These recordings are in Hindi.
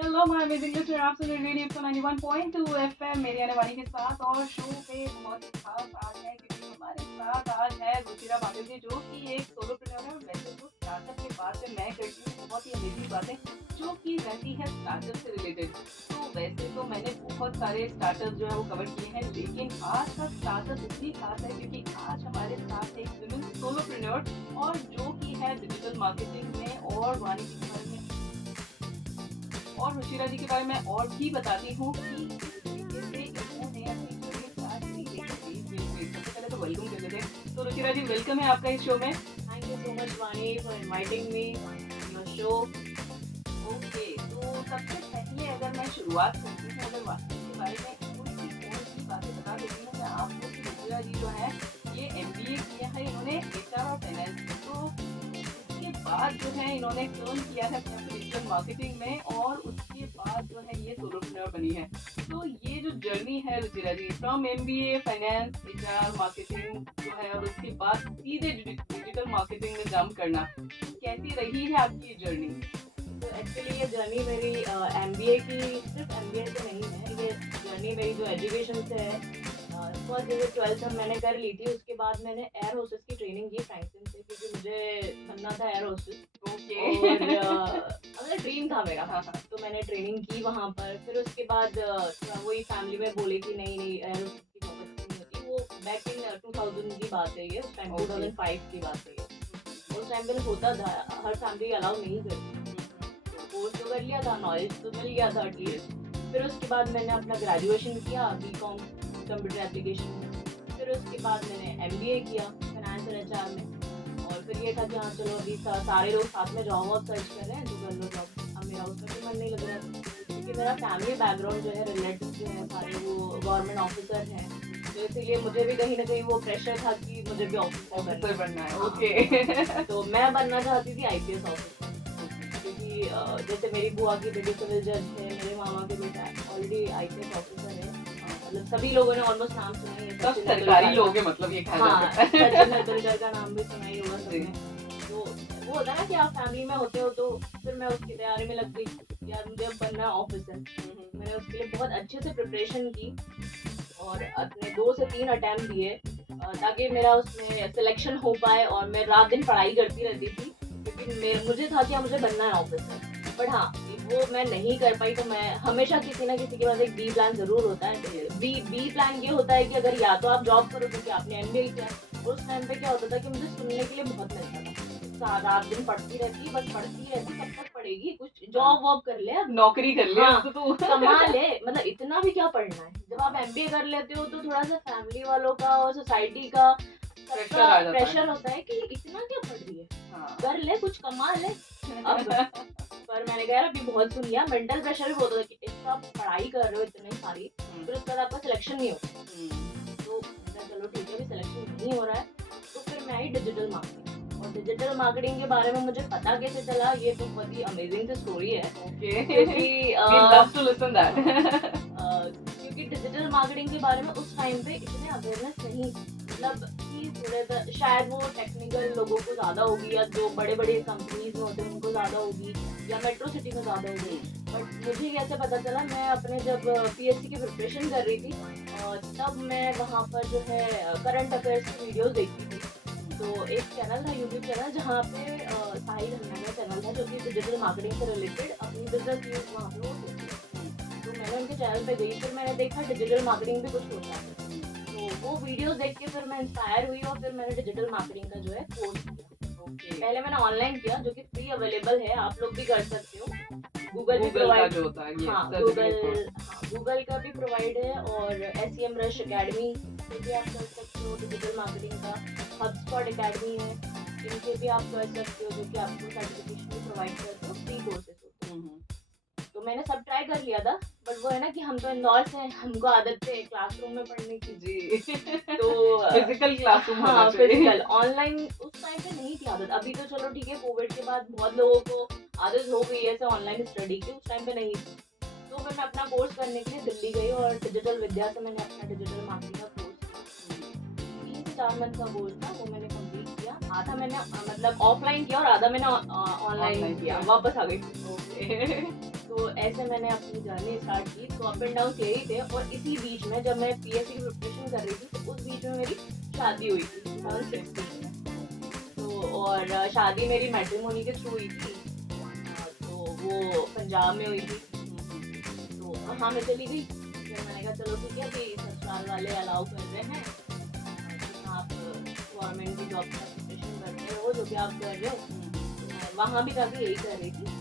हेलो माय अमेजिंग लिस्टनर, आप सुन रहे रेडियो 91.2 एफएम मेरी आने वाली के साथ। और शो पे बहुत ही खास आज है क्योंकि हमारे साथ आज है रुचिरा पाटिल जी, जो कि एक सोलोप्रेन्योर है। और वैसे तो स्टार्टअप के बात में मैं करती हूँ बहुत ही अमेजिंग बातें जो कि रहती है स्टार्टअप से रिलेटेड। तो वैसे तो मैंने बहुत सारे स्टार्टअप जो है वो कवर किए हैं, लेकिन आज का स्टार्टअप इसलिए खास है क्योंकि आज हमारे साथ एक विमेन सोलोप्रेन्योर और जो कि है डिजिटल मार्केटिंग में और वाणी के बारे में और रुचिरा जी के बारे में और भी बताती हूँ कि किस तरीके से इन्होंने अपनी जर्नी स्टार्ट की। लेकिन सबसे पहले तो वेलकम कर लेते हैं। तो रुचिरा जी, वेलकम है आपका इस शो में। Thank you so much, Vani, for inviting me on your show. Okay, तो सबसे पहले अगर मैं शुरुआत करती हूँ, अगर वास्तु के बारे में थोड़ी सी और भी बातें बता देती हूँ मैं आपको कि रुचिरा जी जो है ये एमबीए किया है इन्होंने एचआर और फाइनेंस। तो उसके बाद जो है इन्होंने टर्न किया है अपने डिजिटल मार्केटिंग में और उसके बाद जो है ये सोलोप्रेन्योर बनी है। तो ये जो जर्नी है Ruchira ji, from MBA finance HR marketing जो है और उसके बाद सीधे डिजिटल मार्केटिंग में जंप करना, कैसी रही है आपकी ये जर्नी? तो एक्चुअली ये जर्नी मेरी एमबीए की, सिर्फ एमबीए से नहीं है, ये जर्नी मेरी जो एजुकेशन से है। फर्स्ट जैसे 12th मैंने कर ली थी, उसके बाद मैंने एयर होस्टेस की ट्रेनिंग की फ्रैंकलिन से, क्योंकि मुझे बनना था एयर होस्टेस। ओके। और मतलब ड्रीम था मेरा। हाँ हाँ। तो मैंने ट्रेनिंग की वहाँ पर। फिर उसके बाद वही फैमिली में बोले कि नहीं नहीं, एयर होस्टेस की नौकरी नहीं होती। वो बैक इन 2000 की बात है, ये उस टाइम Okay. 2005 की बात है ये। उस टाइम पे होता था, हर फैमिली अलाउ नहीं करती। कोर्स तो कर लिया था, नॉलेज तो मिल गया था एटलीस्ट। फिर उसके बाद मैंने अपना ग्रेजुएशन किया बीकॉम कंप्यूटर एप्लीकेशन में। फिर उसके बाद मैंने एमबीए किया फाइनेंस और एचआर में। और फिर ये था कि हाँ चलो अभी सारे लोग साथ में जॉब वॉब सर्च कर रहे हैं तो कर लो जॉब। अब मेरा उसमें भी मन नहीं लग रहा था, क्योंकि मेरा फैमिली बैकग्राउंड जो है, रिलेटिव जो है सारे वो गवर्नमेंट ऑफिसर हैं। तो इसीलिए मुझे भी कहीं ना कहीं वो प्रेशर था कि मुझे भी ऑफिसर बनना है। हाँ। ओके। तो मैं बनना चाहती थी आईपीएस ऑफिसर, क्योंकि जैसे मेरी बुआ की बेटी सिविल जज है, मेरे मामा के बेटा ऑलरेडी आईपीएस ऑफिसर है। मतलब सभी लोगों ने ऑलमोस्ट नाम सुना ही है, सब सचिन सरकारी तेंदुलकर लोग का। हैं, मतलब ये कहा जा हाँ, सकता है। सचिन तेंदुलकर का नाम भी सुना ही होगा जी। सबने। तो वो होता है ना कि आप फैमिली में होते हो। तो फिर मैं उसकी तैयारी में लग गई, यार मुझे अब बनना है ऑफिसर। मैंने उसके लिए बहुत अच्छे से प्रिपरेशन की और अपने 2 से 3 अटेम्प्ट दिए, ताकि मेरा उसमें सिलेक्शन हो पाए। और मैं रात दिन पढ़ाई करती रहती थी, क्योंकि मुझे था कि मुझे बनना है ऑफिसर। बट हाँ, वो मैं नहीं कर पाई। तो मैं हमेशा किसी ना किसी के पास एक बी प्लान जरूर होता है। बी प्लान ये होता है कि अगर या तो आप जॉब करो, क्योंकि आपने एमबीए किया। और उस टाइम पे क्या होता था कि मुझे सुनने के लिए बहुत मिलता था, रात दिन पढ़ती रहती, बस पढ़ती रहती, कब तक पढ़ेगी, कुछ जॉब वॉब कर ले अब। नौकरी कर ले हाँ, अब तो तू। कमा ले, मतलब इतना भी क्या पढ़ना है। जब आप एमबीए कर लेते हो तो थोड़ा सा फैमिली वालों का और सोसाइटी का प्रेशर आ जाता है। प्रेशर होता है कि इतना क्या पढ़ रही है, हाँ। कर ले, कुछ कमा ले अब। पर मैंने कहा यार अभी बहुत सुन लिया। मेंटल प्रेशर भी बहुत होता है कि इसका आप पढ़ाई कर रहे हो इतनी सारी, फिर उसके बाद आपका सिलेक्शन नहीं होता। तो मैंने कहा चलो ठीक है, अभी सिलेक्शन नहीं हो रहा है। तो फिर मैं आई डिजिटल मार्केटिंग। और डिजिटल मार्केटिंग के बारे में मुझे पता कैसे चला, ये तो बहुत ही अमेजिंग सी स्टोरी है। ओके। क्योंकि We love to listen that. क्योंकि डिजिटल मार्केटिंग के बारे में उस टाइम पे इतने अवेयरनेस नहीं थी। मतलब कि थोड़े शायद वो टेक्निकल लोगों को ज्यादा होगी, या जो बड़े बड़े कंपनीज में होते हैं उनको ज्यादा होगी, या मेट्रो सिटी में ज्यादा होगी। बट मुझे कैसे पता चला, मैं अपने जब पीएससी की प्रिपरेशन कर रही थी, तब मैं वहाँ पर जो है करंट अफेयर्स की वीडियोस देखती थी। तो एक चैनल था, यूट्यूब चैनल, जहाँ पे साहिल हन्ना का चैनल था, जो कि डिजिटल मार्केटिंग से रिलेटेड अपनी बिजनेस न्यूज वहाँ पे वो देती थी। तो मैंने उनके चैनल पे गई, फिर मैंने देखा डिजिटल मार्केटिंग भी कुछ होता है। तो वो वीडियोस देख के फिर मैं इंस्पायर हुई और फिर मैंने डिजिटल मार्केटिंग का जो है कोर्स किया। पहले मैंने ऑनलाइन किया, जो कि फ्री अवेलेबल है, आप लोग भी कर सकते हो। गूगल भी का प्रोवाइड, जो होता है ये हाँ गूगल का भी प्रोवाइड है। और एसईएम रश एकेडमी से भी आप कर सकते हो डिजिटल मार्केटिंग का। हबस्पॉट एकेडमी है, इनसे भी आप कर सकते हो, जो कि आपको सर्टिफिकेशन भी प्रोवाइड करते हो, फ्री कोर्सेज होते हैं। तो मैंने सब ट्राई कर लिया था। बट वो है ना कि हम तो इंदौर से हैं, हमको आदत है क्लासरूम में पढ़ने की। जी। तो फिजिकल क्लासरूम होना हाँ, चाहिए। फिजिकल, ऑनलाइन उस टाइम पे नहीं थी आदत। अभी तो चलो ठीक है, कोविड के बाद बहुत लोगों को आदत हो गई है ऐसे ऑनलाइन स्टडी की, उस टाइम पे नहीं थी। तो फिर मैं अपना कोर्स करने के लिए दिल्ली गई और डिजिटल विद्या से मैंने अपना डिजिटल मार्केटिंग का कोर्स किया। 3 से 4 मंथ का कोर्स था, वो मैंने कंप्लीट किया। आधा मैंने मतलब ऑफलाइन किया और आधा मैंने ऑनलाइन किया, वापस आ गई। ओके। तो ऐसे मैंने अपनी जर्नी स्टार्ट की। तो अप एंड डाउन यही थे, और इसी बीच में जब मैं पीएससी की प्रिपरेशन कर रही थी तो उस बीच में मेरी शादी हुई थी 2016 में। तो और शादी मेरी मैट्रिमोनी के थ्रू हुई थी। तो वो पंजाब में हुई थी, तो वहाँ मैं चली गई। फिर मैंने कहा चलो ठीक है कि ससुराल वाले अलाउ कर रहे हैं कि आप गवर्नमेंट की जॉब का प्रिपरेशन करते हो जो कि आप कर रहे हो। मैं वहाँ भी जाके यही कर रही थी,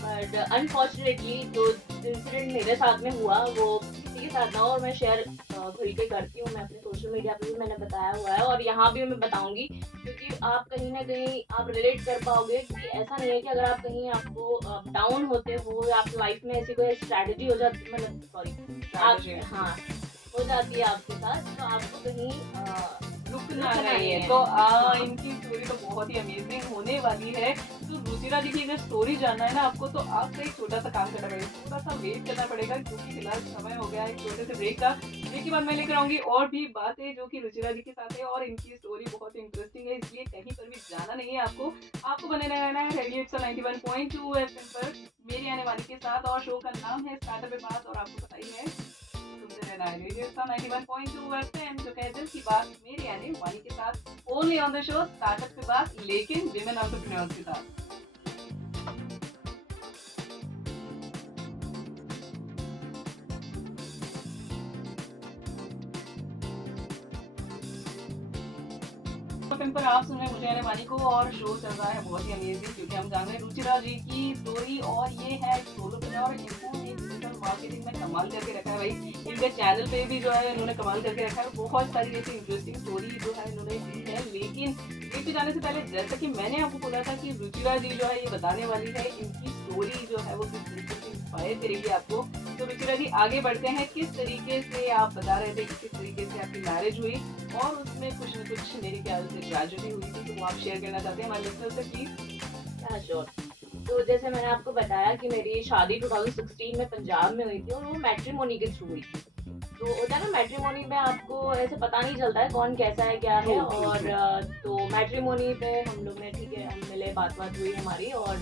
बट अनफॉर्चुनेटली जो इंसिडेंट मेरे साथ में हुआ वो किसी के साथ ना हो, और मैं शेयर खुल के करती हूँ। मैं अपने सोशल मीडिया पे भी मैंने बताया हुआ है, और यहाँ भी मैं बताऊंगी, क्योंकि आप कहीं ना कहीं आप रिलेट कर पाओगे कि ऐसा नहीं है कि अगर आप कहीं आपको डाउन होते हो या आप लाइफ में ऐसी कोई स्ट्रैटेजी हो जाती, मतलब सॉरी आप हाँ हो जाती है आपके साथ, तो आपको कहीं रुकना नहीं है। तो इनकी स्टोरी तो बहुत ही अमेजिंग होने वाली है। तो रुचिरा जी की अगर स्टोरी जानना है ना आपको, तो आपको एक छोटा सा काम करना पड़ेगा, थोड़ा सा वेट करना पड़ेगा, क्योंकि फिलहाल समय हो गया है एक छोटे से ब्रेक का। ब्रेक के बाद मैं लेकर आऊंगी और भी बातें जो कि रुचिरा जी के साथ है, और इनकी स्टोरी बहुत ही इंटरेस्टिंग है, इसलिए कहीं पर भी जाना नहीं है आपको बने रहना है रेडियो 91.2 FM पर मेरी आने वाली के साथ। और शो का नाम है स्टार्टअप पे बात, और आपको पता ही है सुनते रहना है रेडियो 91.2 FM, जो कहते हैं की बात मेरी आने वाली के साथ, only on the show startup पे बात, लेकिन विमेन एंटरप्रेन्योर्स के साथ। पर आप सुन रहे हैं मुझे आने वाली को, और शो चल रहा है बहुत ही अमेजिंग, क्योंकि हम जान रहे हैं रुचिरा जी की स्टोरी, और ये है सोलोप्रेन्योर। इनको एक डिजिटल मार्केटिंग में कमाल करके रखा है भाई। इनके चैनल पे भी जो है इन्होंने कमाल करके रखा है, बहुत सारी ऐसी इंटरेस्टिंग स्टोरी जो है इन्होंने दी है। लेकिन ब्रेक पे जाने से पहले, जैसा कि मैंने आपको बोला था कि रुचिरा जी जो है ये बताने वाली है इनकी स्टोरी जो है वो किस तरीके से इंस्पायर करेगी आपको। तो रुचिरा जी आगे बढ़ते हैं, किस तरीके से आप बता रहे थे कि किस तरीके से आपकी मैरिज हुई, और उसमें कुछ न कुछ मेरे ख्याल से ट्रेजेडी हुई थी, तो वो आप शेयर करना चाहते हैं हमारे लिसनर्स से प्लीज। श्योर। तो जैसे मैंने आपको बताया कि मेरी शादी 2016 में पंजाब में हुई थी, और वो मैट्रिमोनी के थ्रू हुई थी। तो होता है ना मैट्रिमोनी में आपको ऐसे पता नहीं चलता है कौन कैसा है क्या है, और तो मैट्रिमोनी पे हम लोग ने ठीक है हम मिले, बात हुई हमारी, और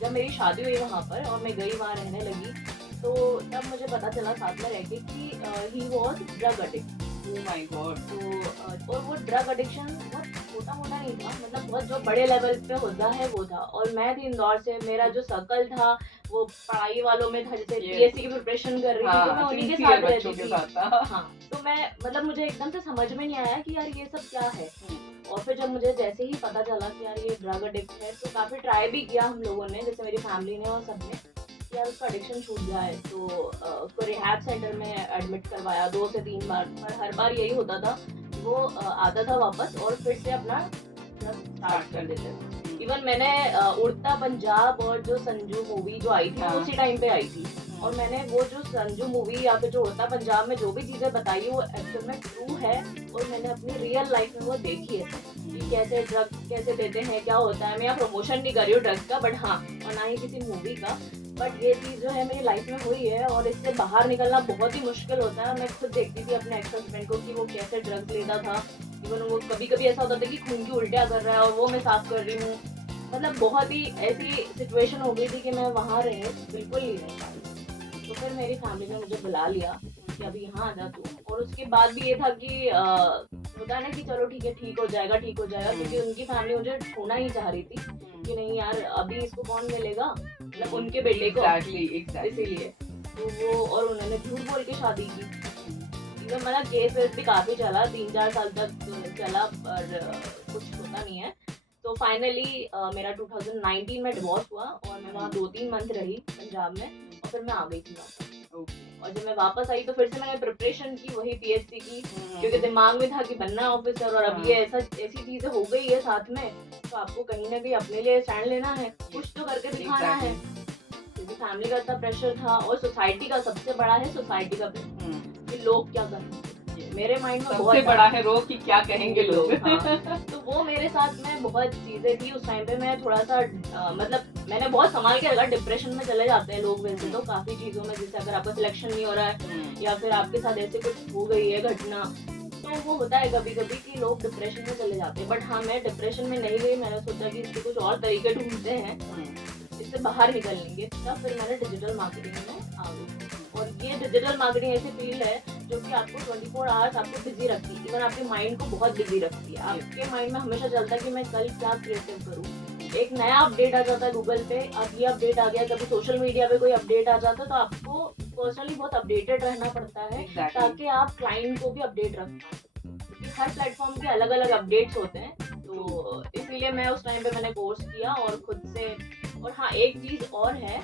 जब मेरी शादी हुई वहाँ पर और मैं गई वहाँ रहने लगी, तो तब मुझे पता चला साथ में रह के कि he was drug addict. Oh my God. तो और वो ड्रग एडिक्शन बहुत छोटा मोटा नहीं था, मतलब बहुत जो बड़े लेवल पे होता है वो था। और मैं थी इंदौर से, मेरा जो सर्कल था वो पढ़ाई वालों में था, जैसे पीएससी की प्रिपरेशन कर रही थी तो मैं उन्हीं के साथ रहती थी। हाँ, तो मैं मतलब मुझे एकदम से समझ में नहीं आया कि यार ये सब क्या है। और फिर जब मुझे जैसे ही पता चला कि यार ये ड्रग एडिक्ट है, तो काफी ट्राई भी किया हम लोगों ने, जैसे मेरी फैमिली ने और सबने, यार उसका एडिक्शन छूट जाए। तो उसको रिहैब सेंटर में एडमिट करवाया 2 से 3 बार, पर हर बार यही होता था कि वो आता था वापस और फिर से अपना स्टार्ट कर देते थे। इवन मैंने उड़ता पंजाब और जो संजू मूवी जो आई थी उसी टाइम पे आई थी, और मैंने वो जो संजू मूवी या फिर जो उड़ता पंजाब में जो भी चीजें बताई वो एक्चुअल में ट्रू है, और मैंने अपनी रियल लाइफ में वो देखी है कि कैसे ड्रग कैसे देते हैं, क्या होता है। मैं यहाँ प्रमोशन नहीं कर रही हूँ ड्रग्स का, बट हाँ, और ना ही किसी मूवी का, बट ये चीज़ जो है मेरी लाइफ में हुई है, और इससे बाहर निकलना बहुत ही मुश्किल होता है। मैं खुद देखती थी अपने एक्स हस्बैंड को कि वो कैसे ड्रग्स लेता था। इवन वो कभी कभी ऐसा होता था कि खून की उल्टियाँ कर रहा है और वो मैं साफ कर रही हूँ। मतलब बहुत ही ऐसी सिचुएशन हो गई थी कि मैं वहाँ रहे बिल्कुल नहीं रह पाई। तो फिर मेरी फैमिली ने मुझे बुला लिया कि अभी यहाँ आ जा तू। और उसके बाद भी ये था कि होता है ना कि चलो ठीक है, ठीक हो जाएगा, क्योंकि उनकी फैमिली मुझे छोड़ना ही चाह रही थी कि नहीं यार अभी इसको कौन मिलेगा, मतलब उनके बेटे को। इसीलिए तो वो, और उन्होंने झूठ बोल के शादी की। इवन मतलब केस भी काफी चला, 3-4 साल तक चला, पर कुछ होता नहीं है। तो फाइनली मेरा 2019 में डिवोर्स हुआ, और मैं वहाँ 2-3 मंथ रही पंजाब में, और फिर मैं आ गई थी वापस। और जब मैं वापस आई तो फिर से मैंने प्रिपरेशन की वही पीएचडी की, क्योंकि दिमाग में था कि बनना है ऑफिसर, और अब ये ऐसी चीजें हो गई है साथ में, तो आपको कहीं ना कहीं अपने लिए स्टैंड लेना है, कुछ तो करके दिखाना है। क्योंकि फैमिली का इतना प्रेशर था, और सोसाइटी का सबसे बड़ा है सोसाइटी का प्रेशर कि लोग क्या करेंगे। मेरे माइंड में बहुत बड़ा है रोग कि क्या कहेंगे लोग। हाँ। तो वो मेरे साथ में बहुत चीजें थी उस टाइम पे। मैं थोड़ा सा मतलब मैंने बहुत संभाल के रखा। डिप्रेशन में चले जाते हैं लोग वैसे तो काफी चीजों में, जैसे अगर आपका सिलेक्शन नहीं हो रहा है या फिर आपके साथ ऐसे कुछ हो गई है घटना, तो वो होता है कभी कभी कि लोग डिप्रेशन में चले जाते हैं। बट हाँ, मैं डिप्रेशन में नहीं गई। मैंने सोचा कि इसके कुछ और तरीके ढूंढते हैं। इससे बाहर निकल लेंगे, तब फिर मैंने डिजिटल मार्केटिंग में आ गई। और ये डिजिटल मार्केटिंग ऐसी फील्ड है जो कि आपको 24 आवर्स आपको बिजी रखती है, इवन आपके माइंड को बहुत बिजी रखती है। आपके माइंड में हमेशा चलता है कि मैं कल क्या क्रिएटिव करूँ। एक नया अपडेट आ जाता है गूगल पे, अब ये अपडेट आ गया, कभी सोशल मीडिया पे कोई अपडेट आ जाता है, तो आपको पर्सनली बहुत अपडेटेड रहना पड़ता है ताकि आप क्लाइंट को भी अपडेट रख पाएं, क्योंकि हर प्लेटफॉर्म के अलग अलग अपडेट्स होते हैं। तो इसीलिए मैं उस टाइम पे मैंने कोर्स किया और खुद से। और हाँ, एक चीज और है,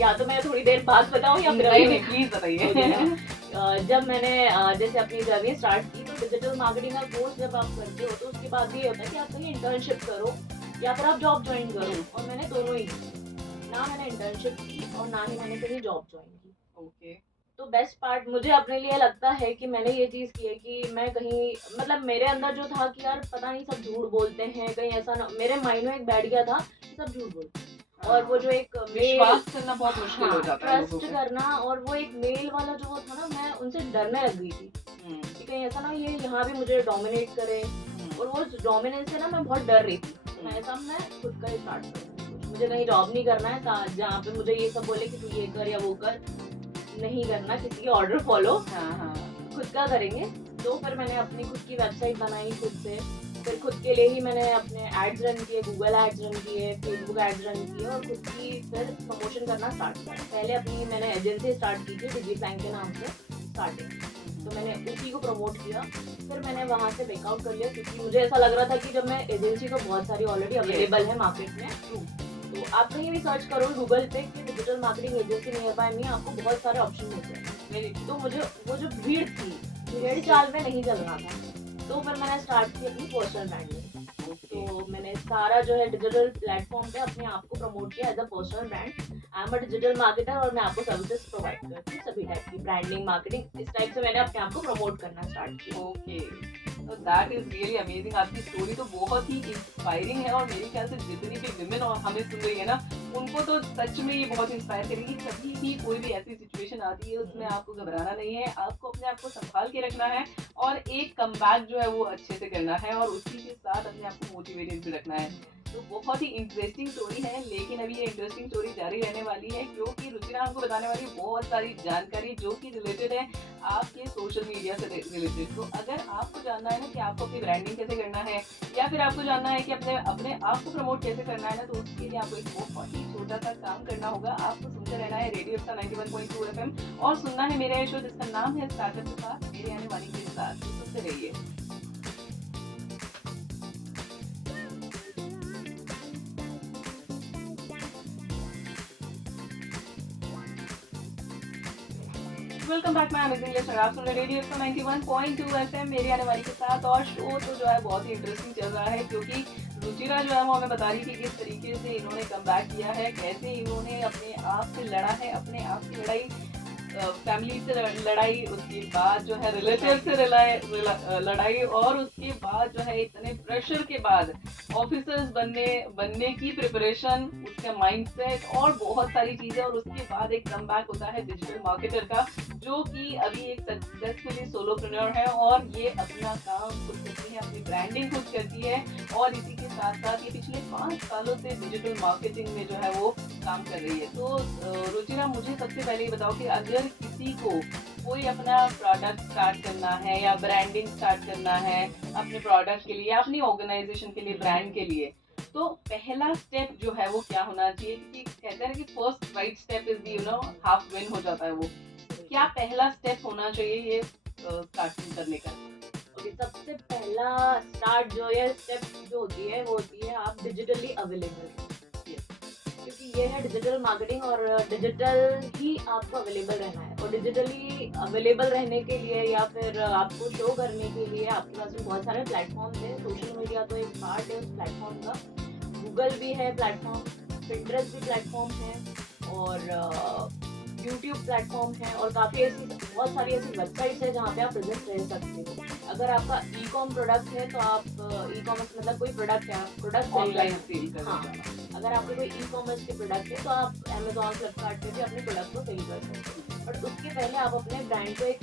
या तो मैं थोड़ी देर बाद बताऊं या फिर नहीं, प्लीज बताइए। जब मैंने जैसे अपनी जर्नी स्टार्ट की, तो डिजिटल मार्केटिंग का कोर्स जब आप करते हो तो उसके बाद भी ये होता है कि आप कहीं इंटर्नशिप करो या फिर आप जॉब ज्वाइन करो, और मैंने दोनों ही की। ना मैंने इंटर्नशिप की और ना ही मैंने कहीं जॉब ज्वाइन की। ओके। तो बेस्ट पार्ट मुझे अपने लिए लगता है कि मैंने ये चीज़ की है कि मैं कहीं, मतलब मेरे अंदर जो था कि यार पता नहीं सब झूठ बोलते हैं, कहीं ऐसा ना, मेरे माइंड में एक बैठ गया था कि सब झूठ बोलते हैं। और वो जो एक विश्वास करना बहुत मुश्किल हो जाता है लोगों ट्रस्ट पे। करना, और वो एक मेल वाला जो वो था ना, मैं उनसे डरने लग गई थी कि कहीं ऐसा ना ये यहाँ भी मुझे डोमिनेट करे। और वो डोमिनेंस से ना मैं बहुत डर रही थी। तो मैं खुद का ही स्टार्ट करूँ, मुझे कहीं जॉब नहीं करना है जहाँ पे मुझे ये सब बोले कि तू ये कर या वो कर, नहीं करना, किसी की ऑर्डर फॉलो, खुद का करेंगे। तो फिर मैंने अपनी खुद की वेबसाइट बनाई खुद से, फिर खुद के लिए ही मैंने अपने एड्स रन किए, गूगल एड्स रन किए, फेसबुक एड्स रन किए, और खुद की फिर प्रमोशन करना स्टार्ट किया। पहले अपनी मैंने एजेंसी स्टार्ट की थी डिजिप्लैंक के नाम से स्टार्टिंग, तो मैंने उसी को प्रमोट किया। फिर मैंने वहाँ से बैकआउट कर लिया, क्योंकि मुझे ऐसा लग रहा था कि जब मैं एजेंसी तो बहुत सारी ऑलरेडी अवेलेबल है मार्केट में, तो आप कहीं भी सर्च करो गूगल पे कि digital marketing agency near by me, आपको बहुत सारे ऑप्शन मिलते हैं। तो मुझे वो जो भीड़ थी, भीड़ चाल में नहीं चल रहा था, तो फिर मैंने स्टार्ट की अपनी पर्सनल ब्रांडिंग। तो मैंने सारा जो है डिजिटल प्लेटफॉर्म पे अपने आप को प्रमोट किया as a personal brand. I am a digital marketer, और मैं आपको सर्विसेज प्रोवाइड करती हूँ सभी टाइप की, ब्रांडिंग, मार्केटिंग, इस टाइप से मैंने अपने आप को प्रमोट करना स्टार्ट किया। ओके, तो दैट इज रियली अमेजिंग। आपकी स्टोरी तो बहुत ही इंस्पायरिंग है, और मेरे ख्याल से जितनी भी विमेन और हमें सुन रही है ना, उनको तो सच में ये बहुत इंस्पायर करेगी। कभी भी कोई भी ऐसी सिचुएशन आती है, उसमें आपको घबराना नहीं है, आपको अपने आप को संभाल के रखना है, और एक कमबैक जो है वो अच्छे से करना है, और उसी के साथ अपने आप को मोटिवेटेड भी रखना है। तो बहुत ही इंटरेस्टिंग स्टोरी है, लेकिन अभी ये इंटरेस्टिंग स्टोरी जारी रहने वाली है, क्योंकि रुचिरा हमको बताने वाली बहुत सारी जानकारी जो कि रिलेटेड है आपके सोशल मीडिया से रिलेटेड। तो अगर आपको जानना है ना कि आपको अपनी ब्रांडिंग कैसे करना है, या फिर आपको जानना है कि अपने अपने आप को प्रमोट कैसे करना है ना, तो उसके लिए आपको एक बहुत ही छोटा सा काम करना होगा। आपको सुनते रहना है रेडियो एक्सा 91.2 FM, और सुनना है मेरा शो जिसका नाम है स्टार्टअप के साथ, मेरे आने वाली के साथ। तो सुनते रहिए। वेलकम बैक, मैं अमित लिस्टर। आप सुन रहे रेडियो 91.2 FM मेरे आने वाली के साथ, और शो तो जो है बहुत ही इंटरेस्टिंग चल रहा है, क्योंकि रुचिरा जो है वो हमें बता रही थी किस तरीके से इन्होंने कमबैक किया है, कैसे इन्होंने अपने आप से लड़ा है, अपने आप की लड़ाई, फैमिली से लड़ाई, उसके बाद जो है रिलेटिव से लड़ाई, और उसके बाद जो है इतने प्रेशर के बाद ऑफिसर्स बनने की प्रिपरेशन, उसका माइंडसेट और बहुत सारी चीजें, और उसके बाद एक कमबैक होता है डिजिटल मार्केटर का, जो कि अभी एक सक्सेसफुली सोलोप्रेन्योर है, और ये अपना काम खुद करती है, अपनी ब्रांडिंग खुद करती है, और इसी के साथ साथ ये पिछले 5 सालों से डिजिटल मार्केटिंग में जो है वो काम कर रही है। तो रुचिरा, मुझे सबसे पहले ये बताओ कि अगर किसी को कोई अपना प्रोडक्ट स्टार्ट करना है या ब्रांडिंग स्टार्ट करना है अपने प्रोडक्ट के लिए या अपनी ऑर्गेनाइजेशन के लिए, ब्रांड के लिए, तो पहला स्टेप जो है वो क्या होना चाहिए? क्योंकि कहते हैं कि first right step is the half win हो जाता है वो। क्या पहला स्टेप होना चाहिए ये स्टार्टिंग करने का? सबसे पहला स्टार्ट जो है स्टेप जो होती है वो होती है आप डिजिटली अवेलेबल, क्योंकि ये है डिजिटल मार्केटिंग, और डिजिटल ही आपको अवेलेबल रहना है। और डिजिटली अवेलेबल रहने के लिए या फिर आपको शो करने के लिए आपके पास में बहुत सारे प्लेटफॉर्म है। सोशल मीडिया तो एक पार्ट है उस प्लेटफॉर्म का, गूगल भी है प्लेटफॉर्म, पिंटरेस्ट भी प्लेटफॉर्म है, और यूट्यूब प्लेटफॉर्म है, और काफ़ी ऐसी बहुत सारी ऐसी वेबसाइट्स है जहाँ पे आप प्रेजेंट रह सकते हो। अगर आपका ई कॉम प्रोडक्ट है तो आप ई कॉमर्स मतलब कोई प्रोडक्ट है, प्रोडक्ट ऑनलाइन सेल करना। हाँ, अगर आपके कोई ई कॉमर्स के प्रोडक्ट है तो आप अमेजोन, फ्लिपकार्ट पे भी अपने प्रोडक्ट को सेल कर सकते हो। बट उसके पहले आप अपने ब्रांड को एक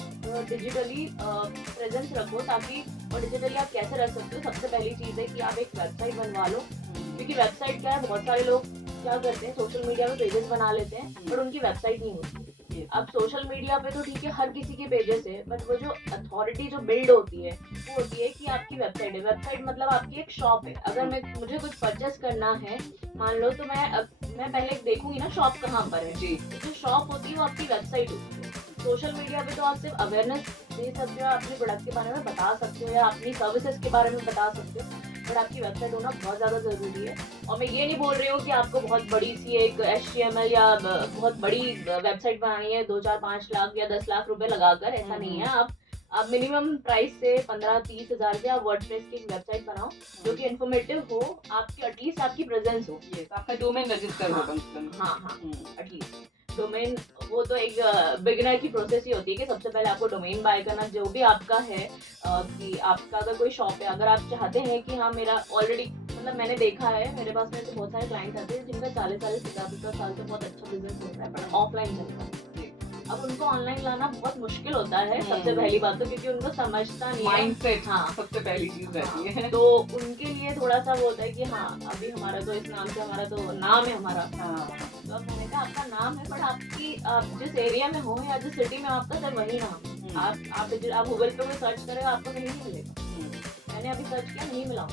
डिजिटली प्रेजेंस रखो, ताकि, और डिजिटली आप कैसे रख सकते हो, सबसे पहली चीज़ है कि आप एक वेबसाइट बनवा लो, क्योंकि वेबसाइट क्या है, बहुत सारे लोग क्या करते हैं, सोशल मीडिया पे पेजेस बना लेते हैं पर उनकी वेबसाइट नहीं होती। अब सोशल मीडिया पे तो ठीक है हर किसी के पेजेस है, बट वो जो अथॉरिटी जो बिल्ड होती है वो होती है कि आपकी वेबसाइट है। वेबसाइट मतलब आपकी एक शॉप है। अगर मुझे कुछ परचेस करना है, मान लो, तो मैं पहले देखूंगी ना शॉप कहाँ पर है। जी। तो जो शॉप होती है वो आपकी वेबसाइट होती है। सोशल मीडिया पे तो आप सिर्फ अवेयरनेस दे सकते हो, अपने प्रोडक्ट के बारे में बता सकते हो या अपनी सर्विसेज के बारे में बता सकते हो, बट आपकी वेबसाइट होना बहुत ज़्यादा ज़रूरी है। और मैं ये नहीं बोल रही हूँ कि आपको बहुत बड़ी सी एक HTML या बहुत बड़ी वेबसाइट बनानी है 2-4-5 लाख या 10 लाख रुपए लगाकर, ऐसा नहीं है। आप मिनिमम प्राइस से 15-30 हज़ार के आप वर्डप्रेस की एक वेबसाइट बनाओ जो कि इन्फॉर्मेटिव हो, आपकी एटलीस्ट आपकी प्रेजेंस हो। आपका डोमेन रजिस्टर हो कम से कम। हाँ एटलीस्ट डोमेन, वो तो एक बिगिनर की प्रोसेस ही होती है कि सबसे पहले आपको डोमेन बाय करना जो भी आपका है। कि आपका अगर कोई शॉप है, अगर आप चाहते हैं कि हाँ मेरा ऑलरेडी, मतलब मैंने देखा है मेरे पास में तो बहुत सारे क्लाइंट आते हैं जिनका 40-50 साल से बहुत अच्छा बिजनेस होता है बट ऑफलाइन चलता है। अब उनको ऑनलाइन लाना बहुत मुश्किल होता है सबसे पहली बात तो, क्योंकि उनको समझता नहीं है माइंडसेट। हाँ सबसे पहली चीज रहती है। तो उनके लिए थोड़ा सा वो होता है कि हाँ अभी हमारा तो इस नाम से, हमारा तो नाम है हमारा। तो अब मैंने कहा आपका नाम है बट आप जिस एरिया में हो या जिस सिटी में हो, आपका सिर्फ वही नाम है। आप गूगल पे कोई सर्च करेगा आपको कहीं नहीं मिलेगा। मैंने अभी सर्च किया, नहीं मिला।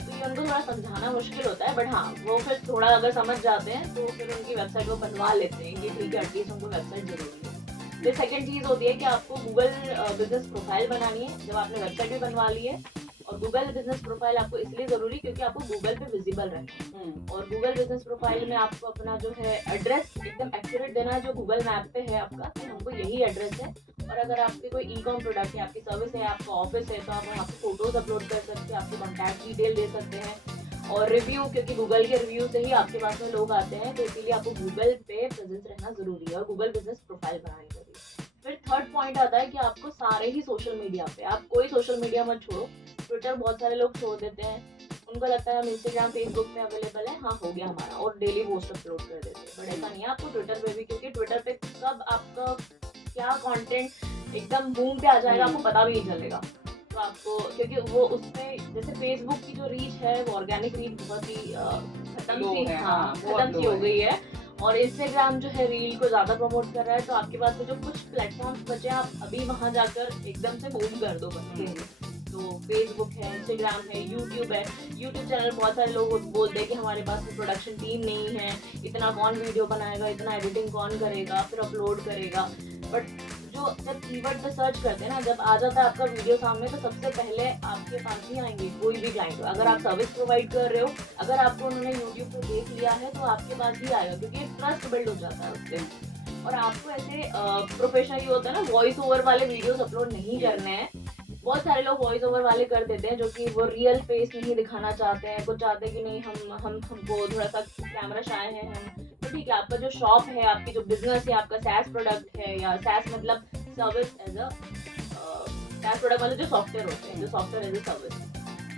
तो ये उनको थोड़ा समझाना मुश्किल होता है, बट हाँ वो फिर थोड़ा अगर समझ जाते हैं तो फिर उनकी वेबसाइट वो बनवा लेते हैं कि ठीक है एटलीस्ट उनको वेबसाइट जरूरी है। फिर सेकंड चीज होती है कि आपको गूगल बिजनेस प्रोफाइल बनानी है जब आपने वेबसाइट भी बनवा ली है। और गूगल बिजनेस प्रोफाइल आपको इसलिए जरूरी क्योंकि आपको गूगल पे विजिबल रहना है। और गूगल बिजनेस प्रोफाइल में आपको अपना जो है एड्रेस एकदम एक्यूरेट देना है जो गूगल मैप पे है आपका, कि हमको यही एड्रेस है। और अगर आपके कोई ई कॉम प्रोडक्ट है, आपकी सर्विस है, आपका ऑफिस है, तो आप वहाँ पे फोटोज अपलोड कर सकते हैं, आपकी कॉन्टैक्ट डिटेल दे सकते हैं। और रिव्यू, क्योंकि गूगल के रिव्यू से ही आपके पास में लोग आते हैं, तो इसीलिए आपको गूगल पे प्रेजेंस रहना जरूरी है और गूगल बिजनेस प्रोफाइल बनानी जरूरी है। फिर थर्ड पॉइंट आता है कि आपको सारे ही सोशल मीडिया पे, आप कोई सोशल मीडिया मत छोड़ो। ट्विटर बहुत सारे लोग छोड़ देते हैं, उनको लगता है हम इंस्टाग्राम फेसबुक पे अवेलेबल है, हाँ हो गया हमारा, और डेली पोस्ट अपलोड कर देते हैं। बट ऐसा नहीं है, आपको ट्विटर पे भी, क्योंकि ट्विटर पे कब आपका क्या कंटेंट एकदम बूम पे आ जाएगा आपको पता भी नहीं चलेगा। तो आपको, क्योंकि वो उसमें जैसे फेसबुक की जो रीच है वो ऑर्गेनिक रीच बहुत ही खत्म सी हो गई है। और इंस्टाग्राम जो है रील को ज्यादा प्रमोट कर रहा है, तो आपके पास जो कुछ प्लेटफॉर्म्स बचे आप अभी वहां जाकर एकदम से बूम कर दो बस। तो फेसबुक है, इंस्टाग्राम है, यूट्यूब है। यूट्यूब चैनल बहुत सारे लोग बोलते हैं कि हमारे पास में प्रोडक्शन टीम नहीं है, इतना कौन वीडियो बनाएगा, इतना एडिटिंग कौन करेगा, फिर अपलोड करेगा। बट जो जब कीवर्ड पे सर्च करते हैं ना, जब आ जाता है आपका वीडियो सामने, तो सबसे पहले आपके पास ही आएंगे कोई भी क्लाइंट। अगर आप सर्विस प्रोवाइड कर रहे हो, अगर आपको उन्होंने यूट्यूब पे देख लिया है तो आपके पास ही आएगा, क्योंकि ट्रस्ट बिल्ड हो जाता है उससे। और आपको ऐसे प्रोफेशनल ये होता है ना, वॉइस ओवर वाले वीडियोस अपलोड नहीं करने हैं। बहुत सारे लोग वॉइस ओवर वाले कर देते हैं जो कि वो रियल फेस नहीं दिखाना चाहते हैं, कुछ चाहते हैं कि नहीं हमको थोड़ा सा कैमरा शाय है हम। तो ठीक है, आपका जो शॉप है, आपकी जो बिजनेस है, आपका सैस प्रोडक्ट है, या सैस मतलब service as a SaaS product मतलब जो सॉफ्टवेयर होते हैं, जो सॉफ्टवेयर एज अ सर्विस,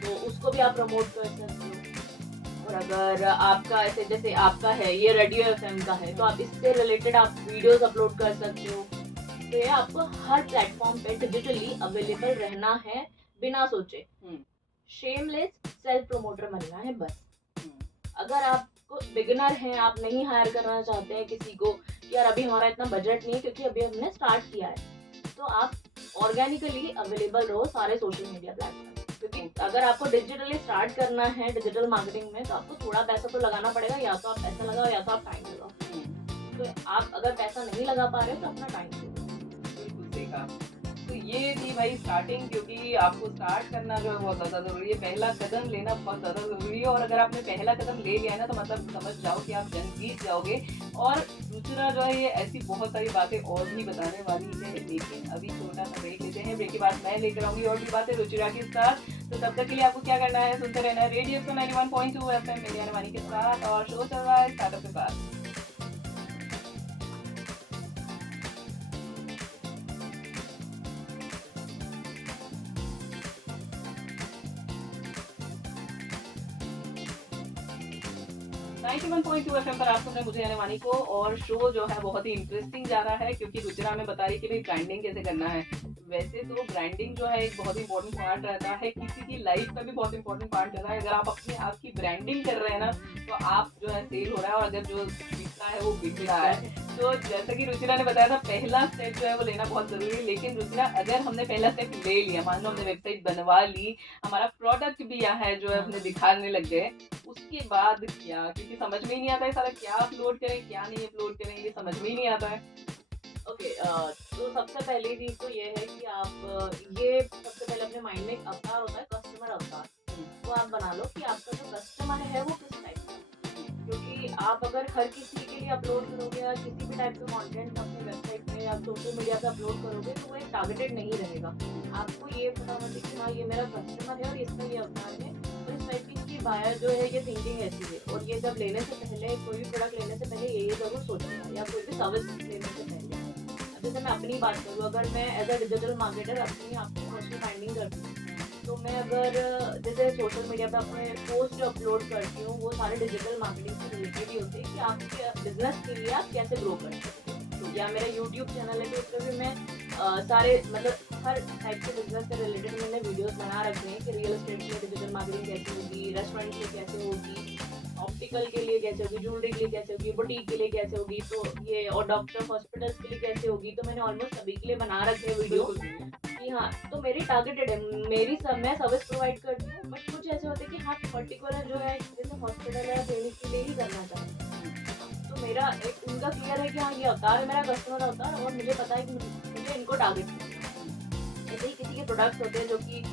तो उसको भी आप प्रमोट कर सकते हो। और अगर आपका ऐसे जैसे आपका है ये रेडियो FM का है, तो आप इससे रिलेटेड आप वीडियोस अपलोड कर सकते हो। तो ये आपको हर प्लेटफॉर्म पे डिजिटली अवेलेबल रहना है बिना सोचे। शेमलेस सेल्फ प्रोमोटर बनना है बस। अगर आपको बिगिनर हैं, आप नहीं हायर करना चाहते हैं किसी को, यार अभी हमारा इतना बजट नहीं है क्योंकि अभी हमने स्टार्ट किया है, तो आप ऑर्गेनिकली अवेलेबल रहो सारे सोशल मीडिया प्लेटफॉर्म। क्योंकि अगर आपको डिजिटली स्टार्ट करना है डिजिटल मार्केटिंग में, तो आपको थोड़ा पैसा तो लगाना पड़ेगा, या तो आप पैसा लगाओ या तो आप टाइम लगाओ। तो आप अगर पैसा नहीं लगा पा रहे हो तो अपना टाइम दो। तो ये थी भाई स्टार्टिंग, क्योंकि आपको स्टार्ट करना जो है बहुत ज़्यादा ज़रूरी है, पहला कदम लेना बहुत ज़्यादा ज़रूरी है। और अगर आपने पहला कदम ले लिया है ना, तो मतलब समझ जाओ कि आप जंग जीत जाओगे। और दूसरा जो है, ये ऐसी बहुत सारी बातें और भी बताने वाली है, लेकिन अभी छोटा सा ब्रेक लेते हैं। ब्रेक के बाद मैं लेकर आऊँगी और भी बातें रुचिरा के साथ। तो तब तक के लिए आपको क्या करना है, सुनते रहना है रेडियो 91.2 FM मेरी अनवानी के साथ, और शो चल रहा है स्टार्टअप के बाद। 91.2 एफएम पर आप सुन रहे हैं मुझे यानी वानी को, और शो जो है बहुत ही इंटरेस्टिंग जा रहा है क्योंकि रुचिरा हमें बता रही है कि भाई ब्रांडिंग कैसे करना है। वैसे तो ब्रांडिंग जो है एक बहुत इंपॉर्टेंट पार्ट रहता है, किसी की लाइफ का भी बहुत इंपॉर्टेंट पार्ट रहता है। अगर आप अपने आप की ब्रांडिंग कर रहे हैं ना, तो आप जो है सेल हो रहा है, और अगर जो बिकता है वो बिक रहा है। तो जैसा कि रुचिरा ने बताया था, पहला स्टेप जो है वो लेना बहुत जरूरी है। लेकिन रुचिरा, अगर हमने पहला स्टेप ले लिया, मान लो हमने वेबसाइट बनवा ली, हमारा प्रोडक्ट भी यहाँ है जो है अपने दिखाने लग गए, उसके बाद क्या? क्योंकि समझ में ही नहीं आता है सारा, क्या अपलोड करें क्या नहीं अपलोड करें, ये समझ में ही नहीं आता है। ओके, तो सबसे पहली चीज तो ये है कि आप ये सबसे पहले अपने माइंड में एक अवतार होता है, कस्टमर अवतार। तो आप बना लो कि आपका जो कस्टमर है वो किस टाइप का है। क्योंकि आप अगर हर किसी के लिए अपलोड करोगे या किसी भी टाइप का कंटेंट अपनी वेबसाइट में या सोशल मीडिया पे अपलोड करोगे, तो वो एक टारगेटेड नहीं रहेगा। आपको ये पता होना चाहिए कि हाँ, ये मेरा कस्टमर है और इसका ये अवतार है, और इस टाइप की बायर जो है ये थिंकिंग ऐसी है, और ये जब लेने से पहले, कोई भी प्रोडक्ट लेने से पहले ये जरूर सोचेगा, या कोई भी सर्विस लेने से पहले। जैसे मैं अपनी बात करूँ, अगर मैं एज अ डिजिटल मार्केटर अपनी आपको पर्सनल ब्रांडिंग करती हूँ, तो मैं अगर जैसे सोशल मीडिया पे अपने पोस्ट अपलोड करती हूँ, वो सारे डिजिटल मार्केटिंग से रिलेटेड ही होते हैं कि आपके बिजनेस के लिए आप कैसे ग्रो कर सकते हो। या मेरा यूट्यूब चैनल है, तो उस पर भी मैं सारे मतलब हर टाइप के बिजनेस से रिलेटेड मैंने वीडियोस बना रखे हैं कि रियल एस्टेट के लिए डिजिटल मार्केटिंग कैसे होगी, रेस्टोरेंट के लिए कैसे होगी, ऑप्टिकल के लिए कैसे होगी, ज्वेलरी के लिए कैसे होगी, बुटीक के लिए कैसे होगी, तो ये, और डॉक्टर हॉस्पिटल्स के लिए कैसे होगी। तो मैंने ऑलमोस्ट सभी के लिए बना रखे हैं वीडियो कि हाँ, तो मेरी टारगेटेड है, मैं सर्विस प्रोवाइड करती हूँ। बट कुछ ऐसे होते हैं कि हाँ, पर्टिकुलर जो है जैसे हॉस्पिटल या क्लिनिक के लिए ही करना चाहते हैं। तो मेरा एक उनका क्लियर है कि हाँ, ये अवतार है मेरा कस्टमर अवतार, और मुझे पता है कि मुझे इनको टारगेट करना है। ऐसे ही किसी के प्रोडक्ट्स होते हैं जो कि,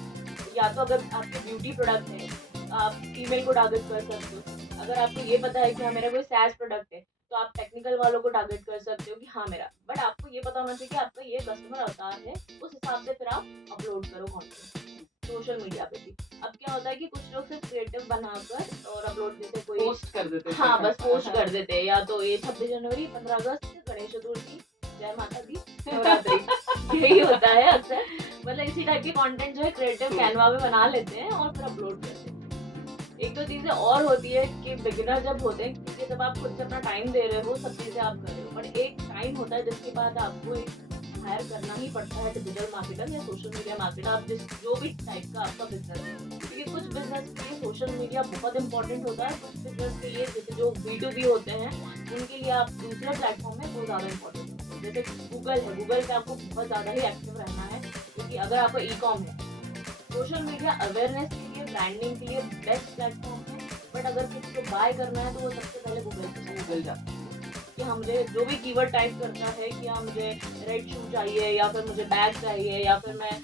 या तो अगर आपके ब्यूटी प्रोडक्ट है, आप फीमेल को टारगेट कर सकते हो। अगर आपको ये पता है कि हाँ, मेरा कोई सैस प्रोडक्ट है, तो आप टेक्निकल वालों को टारगेट कर सकते हो कि हाँ मेरा, बट आपको ये पता होना चाहिए कि आपका ये कस्टमर अवतार है, उस हिसाब से फिर आप अपलोड करो कंटेंट सोशल मीडिया पे भी। अब क्या होता है कि कुछ लोग सिर्फ क्रिएटिव बनाकर और अपलोड, जैसे कोई पोस्ट कर देते हैं। हाँ, बस पोस्ट कर देते हैं, या तो ये 26 जनवरी, 15 अगस्त, गणेश चतुर्थी, जय माता दी, नवरात्रि, यही होता है अक्सर। मतलब इसी टाइप के कंटेंट जो है क्रिएटिव कैनवा में बना लेते हैं और फिर अपलोड करते हैं। एक तो चीजें और होती है कि बिगिनर जब होते हैं, क्योंकि जब आप खुद से अपना टाइम दे रहे हो, सब चीजें आप कर रहे हो, बट एक टाइम होता है जिसके बाद आपको एक हायर करना ही पड़ता है डिजिटल मार्केटर या सोशल मीडिया मार्केटर, आप जो भी टाइप का आपका बिजनेस है। क्योंकि कुछ बिजनेस के लिए सोशल मीडिया बहुत इंपॉर्टेंट होता है, कुछ बिजनेस के लिए जैसे जो B2B होते हैं, उनके लिए आप दूसरे प्लेटफॉर्म में बहुत ज़्यादा इंपॉर्टेंट होते हैं। जैसे गूगल है, गूगल पे आपको बहुत ज़्यादा ही एक्टिव रहना है, क्योंकि अगर आपका ई-कॉम है, सोशल मीडिया अवेयरनेस के लिए, ब्रांडिंग के लिए बेस्ट प्लेटफॉर्म है। बट अगर किसी को बाय करना है, तो वो सबसे पहले गूगल जाता है कि हाँ, मुझे जो भी कीवर्ड टाइप करता है कि हाँ, मुझे रेड शू चाहिए, या फिर मुझे बैग चाहिए, या फिर मैं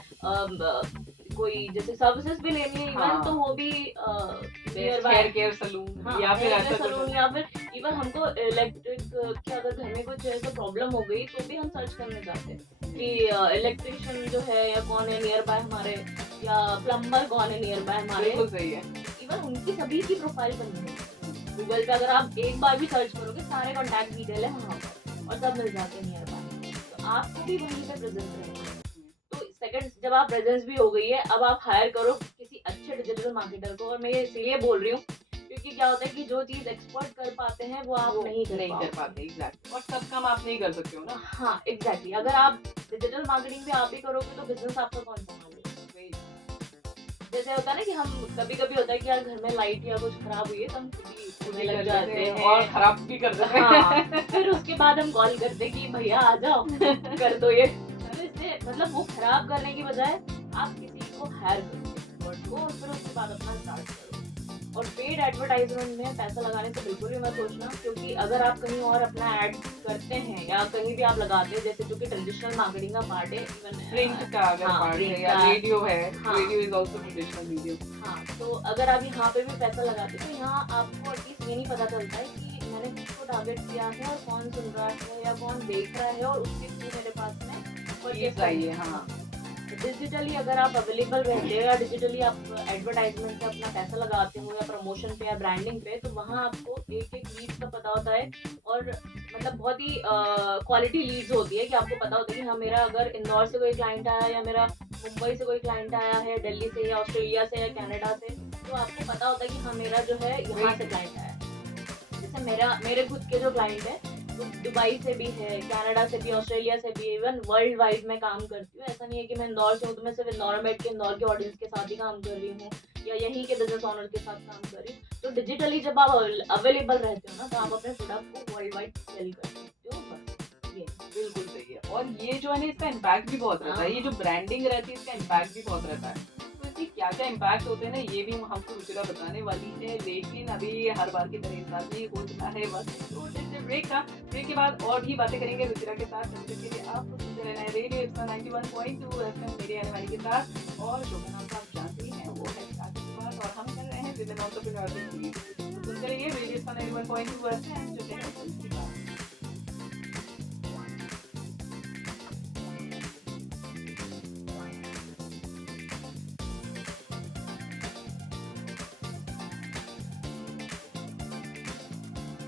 कोई जैसे सर्विसेज भी लेनी है इवन, तो वो भी हेयर केयर सलून, हाँ, या फिर ऐसा सलून, या फिर इवन हमको इलेक्ट्रिक की अगर घर में कुछ ऐसा प्रॉब्लम हो गई, तो भी हम सर्च करने जाते हैं कि इलेक्ट्रिशियन जो है, या कौन है नियर बाय हमारे, या प्लम्बर कौन है नियर बाय हमारे। बिल्कुल सही है। इवन उनकी सभी की प्रोफाइल बनी है गूगल पे। अगर आप एक बार भी सर्च करोगे, सारे कॉन्टैक्ट डिटेल है वहाँ पर, और सब मिल जाते हैं नियर बाय, तो आपको भी वहीं पे प्रेजेंट रहेगा। तो सेकंड, जब आप प्रेजेंस भी हो गई है, अब आप हायर करो किसी अच्छे डिजिटल मार्केटर को। और मैं इसलिए बोल रही हूँ क्योंकि क्या होता है कि जो चीज एक्सपर्ट कर पाते हैं, वो आप नहीं कर पाते। एग्जैक्टली, और सब काम आप नहीं कर सकते हो ना। हाँ, एग्जैक्टली। अगर आप डिजिटल मार्केटिंग भी आप ही करोगे, तो बिजनेस आपका कौन संभालेगा? जैसे होता है ना कि हम कभी कभी होता है कि यार घर में लाइट या कुछ खराब हुई है, तो हम खुद ही लग जाते हैं और खराब भी कर देते हैं। हाँ, फिर उसके बाद हम कॉल करते हैं कि भैया आ जाओ, कर दो ये। तो इससे मतलब वो खराब करने की बजाय आप किसी को हायर करो एक्सपर्ट को, और फिर उसके बाद अपना स्टार्ट करो। और पेड एडवर्टाइजमेंट में पैसा लगाने से बिल्कुल भी मत सोचना, क्योंकि अगर आप कहीं और अपना ऐड करते हैं या कहीं भी आप लगाते हैं, जैसे जो कि ट्रेडिशनल मार्केटिंग का पार्ट है, इवन प्रिंट का अगर पार्ट है, या रेडियो है, radio is also traditional media. हाँ, तो अगर आप यहाँ पे भी पैसा लगाते हैं, तो यहाँ आपको एटलीस्ट ये नहीं पता चलता है कि मैंने किसको टारगेट किया है, और कौन सुन रहा है या कौन देख रहा है, और उसके थ्रू मेरे पास में और ये चाहिए। हाँ, डिजिटली अगर आप अवेलेबल रहते हो, या डिजिटली आप एडवर्टाइजमेंट पे अपना पैसा लगाते हो, या प्रमोशन पे, या ब्रांडिंग पे, तो वहाँ आपको एक एक लीड का पता होता है, और मतलब बहुत ही क्वालिटी लीड्स होती है कि आपको पता होता है कि हाँ, मेरा अगर इंदौर से कोई क्लाइंट आया, या मेरा मुंबई से कोई क्लाइंट आया है, दिल्ली से या ऑस्ट्रेलिया से या कनाडा से, तो आपको पता होता है कि हाँ, मेरा जो है यहाँ से क्लाइंट आया है। जैसे मेरे खुद के जो क्लाइंट है वो दुबई से भी है, कनाडा से भी, ऑस्ट्रेलिया से भी, इवन वर्ल्ड वाइड मैं काम करती हूँ। ऐसा नहीं है कि मैं इंदौर से हूँ तो मैं सिर्फ इंदौर में बैठ के इंदौर के ऑडियंस के साथ ही काम कर रही हूँ या यहीं के बिजनेस ऑनर के साथ काम कर रही हूँ। तो डिजिटली जब आप अवेलेबल रहते हो ना तो आप अपने प्रोडक्ट को वर्ल्ड वाइड सेल कर सकते हो। बस ये बिल्कुल सही है। और ये जो है ना इसका इम्पैक्ट भी बहुत रहता है, ये जो ब्रांडिंग रहती है इसका इम्पैक्ट भी बहुत रहता है। तो इसकी क्या क्या इम्पैक्ट होते हैं ना ये भी हमको रुचिरा बताने वाली है, लेकिन अभी हर बार की तरह इस बार भी हो चुका है बस ब्रेक के बाद और भी बातें करेंगे रुचिरा के साथ। तब तक के लिए आपको सुनते रहना है रेडियो इप्सा 91.2 एफएम मेरी आने वाली के साथ। और जो नाम आप जानते हैं वो है स्टार्ट के बाद, और हम कर रहे हैं विमेन एंटरप्रेन्योर सीरीज। सुनते रहिए रेडियो इप्सा 91.2 एफएम जो है उसकी बात।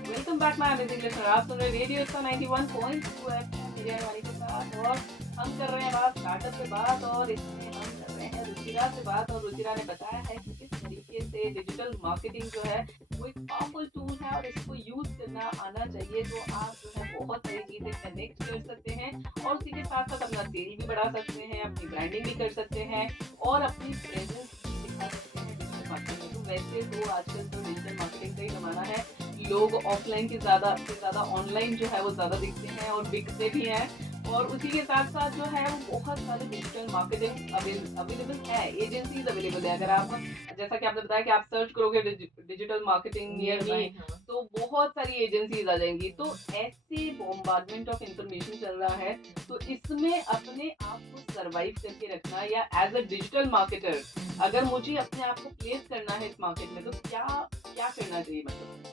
Welcome back my amazing listener, आप सुन रहे रेडियो इप्सा 91.2 एफएम मेरी आने वाली के साथ। और हम कर रहे हैं बात स्टार्टअप से बात, और इसमें हम कर रहे हैं रुचिरा से बात। और रुचिरा ने बताया है कि किस तरीके से डिजिटल मार्केटिंग जो है वो एक पावरफुल टूल है और इसको यूज करना आना चाहिए। तो आप जो है बहुत सारी चीजें कनेक्ट कर सकते हैं और उसी के साथ साथ अपना सेल भी बढ़ा सकते हैं, अपनी ब्रांडिंग भी कर सकते हैं और अपनी प्रेजेंस भी दिखा सकते हैं डिजिटल मार्केटिंग में। तो वैसे तो आजकल तो डिजिटल मार्केटिंग का ही जमाना है, लोग ऑफलाइन से ज्यादा ऑनलाइन जो है वो ज्यादा दिखते हैं और बिकते भी हैं। और उसी के साथ साथ जो है वो बहुत सारे डिजिटल मार्केटिंग अवेलेबल है, एजेंसीज अवेलेबल है। अगर आप जैसा कि आपने बताया कि आप सर्च करोगे डिजिटल मार्केटिंग नियर मी तो बहुत सारी एजेंसीज आ जाएंगी। तो ऐसे बॉम्बार्डमेंट ऑफ इंफॉर्मेशन चल रहा है, तो इसमें अपने आप को सरवाइव करके रखना या एज अ डिजिटल मार्केटर अगर मुझे अपने आप को प्लेस करना है इस मार्केट में तो क्या क्या करना चाहिए मतलब?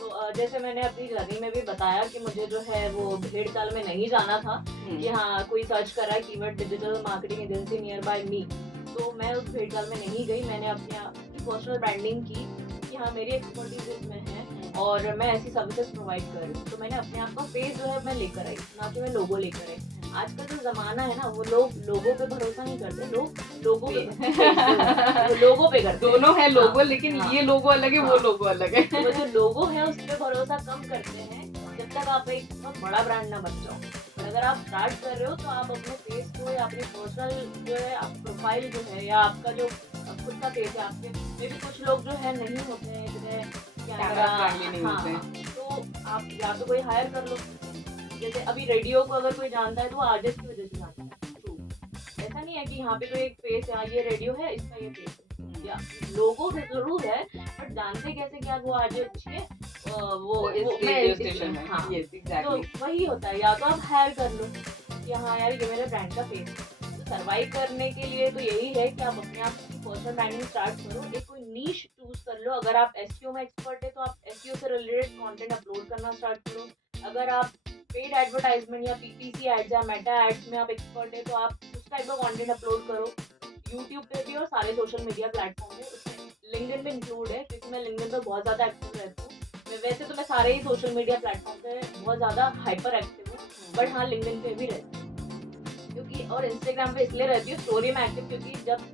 तो जैसे मैंने अपनी जर्नी में भी बताया कि मुझे जो है वो भेड़ चाल में नहीं जाना था कि हाँ कोई सर्च कर रहा है keyword digital marketing agency near by me, तो मैं उस भेड़ चाल में नहीं गई। मैंने अपनी पर्सनल ब्रांडिंग की कि हाँ मेरी एक्सपर्टीज इसमें है और मैं ऐसी सर्विसेज प्रोवाइड कर रही हूँ। तो मैंने अपने आप का फेस जो है मैं लेकर आई, ना कि मैं लोगो लेकर आई। आजकल जो जमाना है ना वो लोग लोगों पे भरोसा नहीं करते, लोग लोगों पे करते दोनों है लोगो, लेकिन ये लोगो अलग है, वो लोगो अलग है। तो जो लोगो है उस पर भरोसा कम करते हैं जब तक आप एक बहुत बड़ा ब्रांड ना बन जाओ। और अगर आप स्टार्ट कर रहे हो तो आप अपने फेस को या अपनी पर्सनल जो है आप प्रोफाइल जो है या आपका जो खुद का फेस है, आपके में भी कुछ लोग जो है नहीं होते हैं इतने कैमरा, तो आप या तो कोई हायर कर लो। जैसे अभी रेडियो को अगर कोई जानता है तो वो आर्टिस्ट की वजह से जानता है। ऐसा नहीं है कि यहाँ पे कोई एक फेस है, ये रेडियो है इसका ये फेस है, या लोगो जरूर है बट जानते कैसे कि वो आर्टिस्ट है वो रेडियो स्टेशन है। हाँ, yes, exactly. तो वही होता है, या तो आप हायर कर लो कि हाँ यार ये मेरे ब्रांड का फेस है। तो सर्वाइव करने के लिए तो यही है कि आप अपने आप की पर्सनल ब्रांडिंग स्टार्ट करो, एक कोई नीश चूज कर लो। अगर आप एसईओ में एक्सपर्ट है तो आप एसईओ से रिलेटेड कंटेंट अपलोड करना स्टार्ट करो। अगर आप पेड एडवर्टाइजमेंट या पीपीसी एड्स या मेटा एड्स में आप एक्सपर्ट है तो आप उस टाइप का कंटेंट अपलोड करो यूट्यूब पे भी और सारे सोशल मीडिया प्लेटफॉर्म पे। उसमें लिंक्डइन भी इंक्लूड है क्योंकि मैं लिंक्डइन पे बहुत ज़्यादा एक्टिव रहती हूँ। वैसे तो मैं सारे ही सोशल मीडिया प्लेटफॉर्म पे बहुत ज़्यादा हाइपर एक्टिव हूँ, बट हाँ लिंक्डइन पे भी रहती हूँ क्योंकि, और इंस्टाग्राम पे इसलिए रहती हूँ स्टोरी में एक्टिव, क्योंकि जब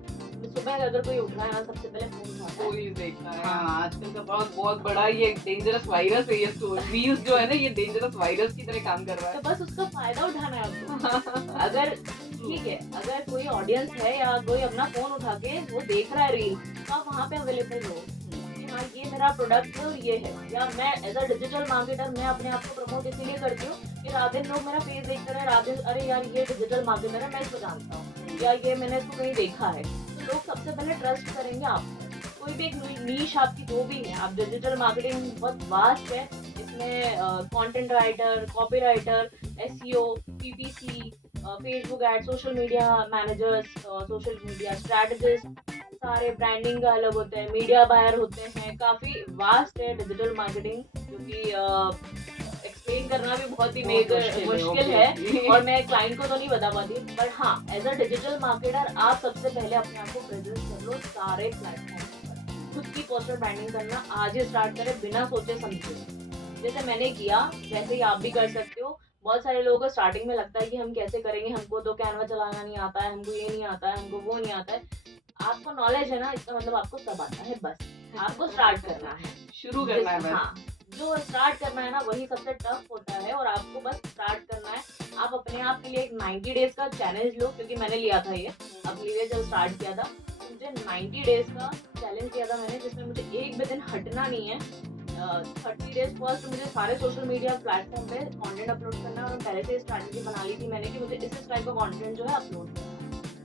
सुबह अगर कोई उठ रहा है ना सबसे पहले फोन उठाता है, स्टोरीज देखना है। हाँ, आजकल का बहुत बड़ा ये डेंजरस वायरस है, ये रील्स जो है ना ये डेंजरस वायरस की तरह काम कर रहा है। तो बस उसका फायदा उठाना है आपको। अगर ठीक है, अगर कोई ऑडियंस है या कोई अपना फोन उठा के वो देख रहा है रील तो आप वहाँ पे अवेलेबल हो कि हाँ ये मेरा प्रोडक्ट है और ये है। या मैं एज अ डिजिटल मार्केटर मैं अपने आप को प्रमोट इसीलिए करती हूँ कि रात दिन लोग मेरा फेस देखते रहे, रात दिन अरे यार ये डिजिटल मार्केटर है मैं इसको जानता हूँ या ये मैंने इसको कहीं देखा है, तो लोग सबसे पहले ट्रस्ट करेंगे आपको। कोई भी एक नीश आपकी जो भी है, आप डिजिटल मार्केटिंग बहुत वास्ट है, इसमें content writer, copywriter, SEO, PPC, Facebook ad, social media managers, social media strategist, सारे ब्रांडिंग का अलग होते हैं, मीडिया बायर होते हैं, काफ़ी वास्ट है डिजिटल मार्केटिंग, क्योंकि एक्सप्लेन करना भी बहुत ही मुश्किल है और मैं क्लाइंट को तो नहीं बता पाती। बट हाँ एज अ डिजिटल मार्केटर आप सबसे पहले अपने आप को प्रेजेंट कर लो सारे प्लेटफॉर्म पर। खुद की पर्सनल ब्रांडिंग करना आज ही स्टार्ट करें बिना सोचे समझे। जैसे मैंने किया वैसे ही आप भी कर सकते हो। बहुत सारे लोगों को स्टार्टिंग में लगता है कि हम कैसे करेंगे, हमको तो कैनवा चलाना नहीं आता है, हमको ये नहीं आता है, हमको वो नहीं आता है। आपको नॉलेज है ना, इसका मतलब आपको सब आता है, बस आपको स्टार्ट करना है, शुरू करना है। हाँ, जो स्टार्ट करना है ना वही सबसे टफ होता है, और आपको बस स्टार्ट करना है। आप अपने आप के लिए एक 90 डेज का चैलेंज लो, क्योंकि मैंने लिया था ये अपने लिए जब स्टार्ट किया था। मुझे 90 डेज का चैलेंज दिया था मैंने, जिसमें मुझे एक भी दिन हटना नहीं है। 30 डेज फर्स्ट मुझे सारे सोशल मीडिया प्लेटफॉर्म पे कंटेंट अपलोड करना है, और पहले से स्ट्रैटेजी बना ली थी मैंने कि मुझे इस टाइप का कंटेंट जो है अपलोड करना है।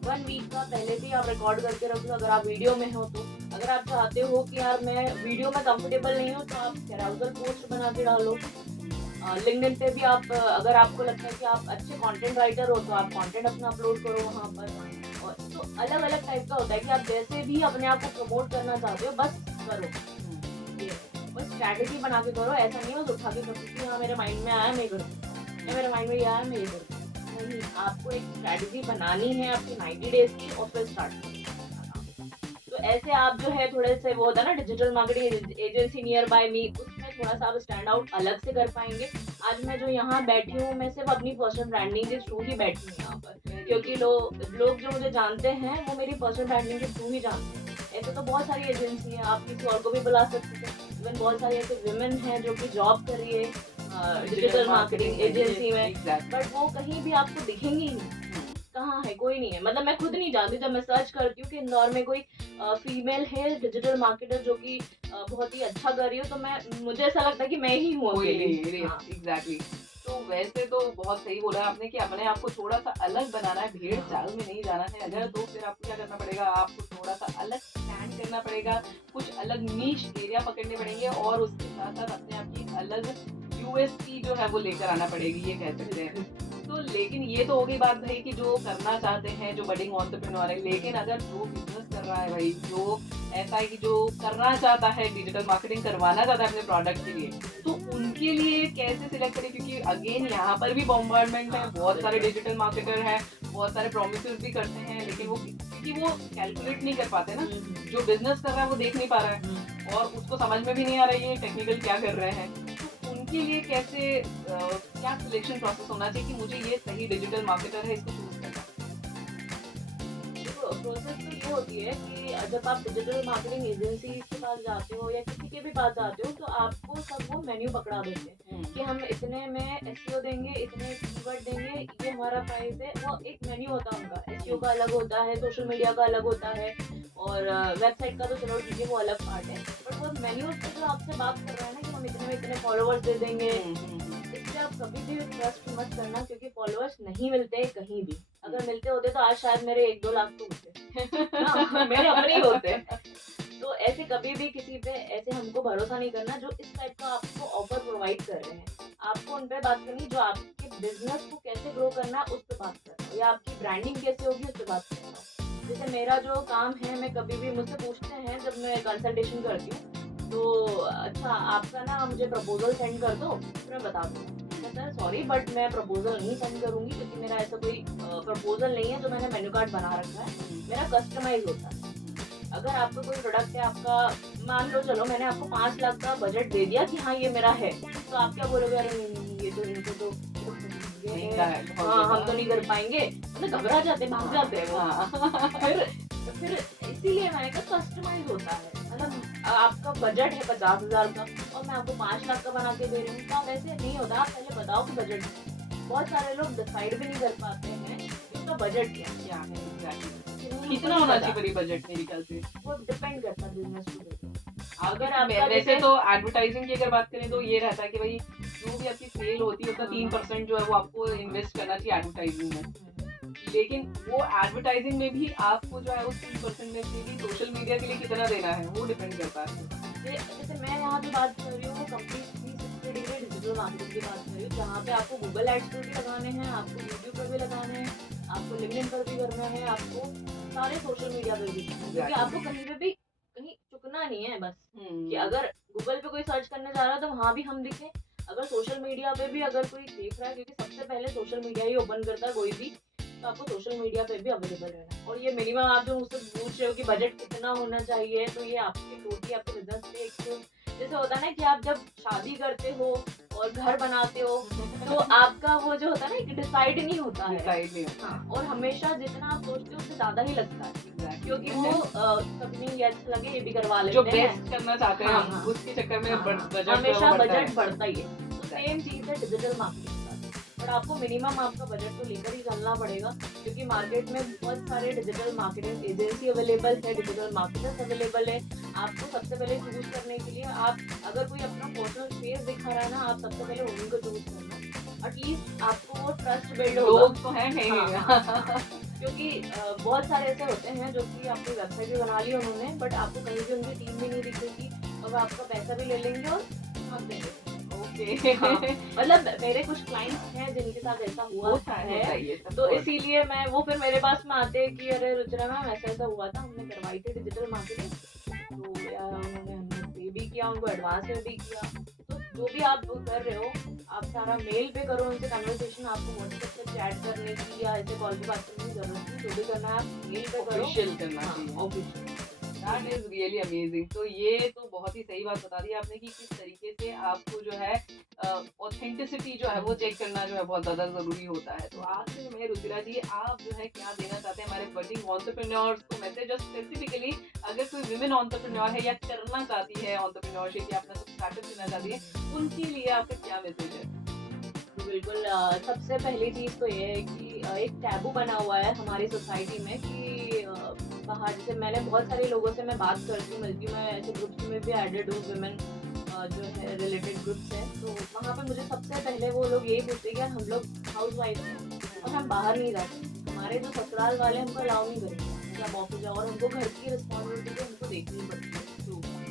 1 वीक का पहले से ही आप रिकॉर्ड करके रख लो, अगर आप वीडियो में हो तो। अगर आप चाहते हो कि यार मैं वीडियो में कंफर्टेबल नहीं हूँ, तो आप कैराउजल पोस्ट बना के डालो। लिंक्डइन पे भी आप, अगर आपको लगता है कि आप अच्छे कंटेंट राइटर हो, तो आप कंटेंट अपना अपलोड करो वहाँ पर। और तो अलग अलग टाइप का होता है कि आप जैसे भी अपने आप को प्रमोट करना चाहते हो, बस करो। ये बस स्ट्रैटेजी बना के करो, ऐसा नहीं हो तो उठा के करो कि हाँ मेरे माइंड में आया मैं कर दूँ, या मेरे माइंड में ये आया मैं ये कर दूँ। नहीं, आपको एक स्ट्रैटेजी बनानी है आपकी 90 डेज की, और फिर स्टार्ट करना। तो ऐसे आप जो है थोड़े से, वो होता है ना digital marketing agency near by me, उसमें थोड़ा सा आप स्टैंड आउट अलग से कर पाएंगे। आज मैं जो यहाँ बैठी हूँ, मैं सिर्फ अपनी पर्सनल ब्रांडिंग के थ्रू ही बैठी हूँ यहाँ पर, क्योंकि लोग जो मुझे जानते हैं वो मेरी पर्सनल ब्रांडिंग के थ्रू ही जानते हैं। ऐसे तो बहुत सारी एजेंसी है, आप किसी और को भी बुला सकते हैं। इवन बहुत सारी ऐसे विमेन हैं जो कि जॉब कर रही है डिजिटल मार्केटिंग एजेंसी में, बट वो कहीं भी आपको दिखेंगी ही नहीं। कहाँ है, कोई नहीं है। मतलब मैं खुद नहीं जानती, जब मैं सर्च करती हूँ कि इंदौर में कोई फीमेल है डिजिटल मार्केटर जो कि बहुत ही अच्छा कर रही हो, तो मुझे ऐसा लगता है कि मैं ही हूँ अकेली। हाँ। एग्जैक्टली। तो वैसे तो बहुत सही बोला आपने कि अपने आप को थोड़ा सा अलग बनाना है, भीड़ चाल में नहीं जाना है। अगर तो फिर आपको क्या करना पड़ेगा, आपको थोड़ा सा अलग स्टैंड करना पड़ेगा, कुछ अलग नीश एरिया पकड़ने पड़ेंगे, और उसके साथ साथ अपने आप की अलग यूएसपी जो है वो लेकर आना पड़ेगी, ये कह सकते हैं। तो लेकिन ये तो हो गई बात भाई कि जो करना चाहते हैं, जो बडिंग एंटरप्रेन्योर है। लेकिन अगर जो बिजनेस कर रहा है भाई, जो ऐसा है कि जो करना चाहता है, डिजिटल मार्केटिंग करवाना चाहता है अपने प्रोडक्ट के लिए, तो उनके लिए कैसे सिलेक्ट करें? क्योंकि अगेन यहाँ पर भी बॉम्बार्डमेंट है, बहुत सारे डिजिटल मार्केटर हैं, बहुत सारे प्रोमिसेस भी करते हैं, लेकिन वो क्योंकि वो कैलकुलेट नहीं कर पाते ना, जो बिजनेस कर रहा है वो देख नहीं पा रहा है, और उसको समझ में भी नहीं आ रहा है ये टेक्निकल क्या कर रहे हैं। तो उनके लिए कैसे क्या सिलेक्शन प्रोसेस होना चाहिए कि मुझे ये सही डिजिटल मार्केटर है, इसको चूज करना? प्रोसेस तो ये होती है कि जब आप डिजिटल मार्केटिंग एजेंसी के पास जाते हो या किसी के भी पास जाते हो, तो आपको सब वो मेन्यू पकड़ा देते हैं कि हम इतने में एसईओ देंगे, इतने कीवर्ड देंगे, ये हमारा प्राइस है। वो एक मेन्यू होता है उनका, एसईओ का अलग होता है, सोशल मीडिया का अलग होता है, और वेबसाइट का तो चलो ठीक है वो अलग पार्ट है। बट वो मेन्यू पे जो आपसे बात कर रहा है ना कि हम इतने में इतने फॉलोअर्स दे देंगे, इससे आप कभी भी ट्रस्ट मत करना, क्योंकि फॉलोअर्स नहीं मिलते कहीं भी। अगर मिलते होते तो आज शायद मेरे 1-2 लाख तो होते ना, मेरे अपने ही होते। तो ऐसे कभी भी किसी पे ऐसे हमको भरोसा नहीं करना जो इस टाइप का आपको ऑफर प्रोवाइड कर रहे हैं। आपको उन पे बात करनी जो आपके बिजनेस को कैसे ग्रो करना है उस पे बात करना है, या आपकी ब्रांडिंग कैसे होगी उस पे बात करना है। जैसे मेरा जो काम है, मैं कभी भी, मुझसे पूछते हैं जब मैं कंसल्टेशन करती हूँ, तो अच्छा आपका ना मुझे प्रपोजल सेंड कर दो, फिर मैं बता दूँगा। सर सॉरी बट मैं प्रपोजल नहीं सेंड करूँगी, क्योंकि मेरा ऐसा कोई प्रपोजल नहीं है जो मैंने मेन्यू कार्ड बना रखा है, मेरा कस्टमाइज होता है। अगर आपका कोई प्रोडक्ट है, आपका मान लो चलो मैंने आपको 5 लाख का बजट दे दिया कि हाँ ये मेरा है, तो आप क्या बोलोगे, अरे नहीं ये तो इनको तो हाँ हम तो नहीं कर पाएंगे, मतलब घबरा जाते, भाग जाते हैं वो। फिर इसीलिए मैंने कहा कस्टमाइज होता है। मतलब आपका बजट है 50,000 का और मैं आपको 5 लाख का बना के दे रही हूँ, तो आप ऐसे नहीं होता। आप पहले बताओ कि बजट, बहुत सारे लोग डिसाइड भी नहीं कर पाते हैं कि उनका बजट क्या है एग्जैक्टली, कितना होना चाहिए बजट। मेरे ख्याल से वो डिपेंड करता है बिजनेस टू बिजनेस। अगर आप वैसे तो एडवर्टाइजिंग की अगर बात करें तो ये रहता है कि भाई जो भी आपकी सेल होती है उसका 3% जो है वो आपको इन्वेस्ट करना चाहिए एडवर्टाइजिंग में। लेकिन वो एडवर्टाइजिंग में भी आपको जो है उस 3% में से भी सोशल मीडिया के लिए कितना देना है वो डिपेंड करता है। जैसे मैं यहाँ पे बात कर रही हूँ कंप्लीट 360 डिग्री डिजिटल मार्केटिंग की बात कर रही हूँ, जहाँ पे आपको गूगल एड्स पर भी लगाने हैं, आपको यूट्यूब पर भी लगाने हैं, आपको लिंक्डइन पर भी करना है, आपको सारे सोशल मीडिया पर भी, क्योंकि आपको कहीं पे भी कहीं चुकना नहीं है। बस कि अगर गूगल पे कोई सर्च करने जा रहा है तो वहाँ भी हम दिखें, अगर सोशल मीडिया पे भी अगर कोई देख रहा है, क्योंकि सबसे पहले सोशल मीडिया ही ओपन करता है कोई भी, तो आपको सोशल मीडिया पे भी अवेलेबल रहना है। और ये मिनिमम आप जो मुझसे पूछ रहे हो कि बजट कितना होना चाहिए, तो ये आपके टोटली आपके बिजनेस पे एक, जैसे होता है ना कि आप जब शादी करते हो और घर बनाते हो तो आपका वो जो होता है ना कि डिसाइड नहीं होता है। डिसाइड नहीं होता। हाँ, और हमेशा जितना आप सोचते हो उससे ज्यादा ही लगता है। क्योंकि वो कंपनी ये अच्छा लगे ये भी करवा जो लेते हैं। बेस्ट करना चाहते हैं हाँ, हम हाँ। उसके चक्कर में हाँ, बजट हमेशा बढ़ता बजट है। बढ़ता ही है। तो सेम चीज़ है डिजिटल मार्केटिंग के साथ। बट आपको मिनिमम आपका बजट तो लेकर ही चलना पड़ेगा, क्योंकि मार्केट में बहुत सारे डिजिटल मार्केटिंग एजेंसी अवेलेबल है, डिजिटल मार्केटर्स अवेलेबल है। आपको सबसे पहले चूज़ करने के लिए आप अगर कोई अपना पर्सनल फेस दिखा रहा है ना, आप सबसे पहले उन्हीं को चूज़ करना। एटलीस्ट आपको वो ट्रस्ट बिल्ड होगा। लोग तो हैं नहीं। हाँ, क्योंकि बहुत सारे ऐसे होते हैं जो कि अपनी वेबसाइट भी बना ली उन्होंने, बट आपको कहीं भी उनकी टीम भी नहीं दिखेगी और वो आपका पैसा भी ले लेंगे और भाग देंगे। ओके। हाँ, मतलब मेरे कुछ क्लाइंट्स हैं जिनके साथ ऐसा हुआ होता है ये सब तो बहुत। इसीलिए मैं वो फिर मेरे पास में आते हैं कि अरे रुचिरा मैम ऐसा ऐसा हुआ था, हमने करवाई थी डिजिटल मार्केटिंग, तो यार उन्होंने हमने पे भी किया, उनको एडवांस में भी किया। तो जो भी आप कर रहे हो, आप सारा मेल पे करो उनसे कन्वर्सेशन, आपको व्हाट्सएप पे चैट करने की या ऐसे कॉल पे बात करने की जरूरत नहीं, जो भी करना है आप मेल पे करो। ऑफिशियल करना हाँ, चाहिए। Official. That is really amazing. तो ये तो बहुत ही सही बात बता दी आपने कि किस तरीके से आपको जो है ऑथेंटिसिटी जो है वो चेक करना जो है बहुत ज़्यादा ज़रूरी होता है। तो आखिर में रुचिरा जी आप जो है क्या देना चाहते हैं हमारे बडिंग एंटरप्रेन्योर्स को मैसेज, और स्पेसिफिकली अगर कोई विमेन एंटरप्रेन्योर है या करना चाहती है एंटरप्रेन्योरशिप या अपना स्टार्टअप करना चाहती है, उनके लिए आपका क्या मैसेज है? तो बिल्कुल सबसे पहली चीज़ तो ये है कि एक टैबू बना हुआ है हमारी सोसाइटी में कि बाहर जैसे मैंने बहुत सारे लोगों से मैं बात करती हूँ, मिलती हूँ, मैं ऐसे ग्रुप्स में भी एडेड हूँ, विमेन जो है रिलेटेड ग्रुप्स हैं, तो वहाँ पे मुझे सबसे पहले वो लोग यही पूछते हैं कि यार हम लोग हाउस वाइफ हैं और हम बाहर नहीं जाते, हमारे जो ससुराल वाले हमको अलाउ नहीं करेंगे जब ऑफिस जाओ, और हमको घर की रिस्पॉन्सिबिलिटी तो हमको देखनी पड़ती है।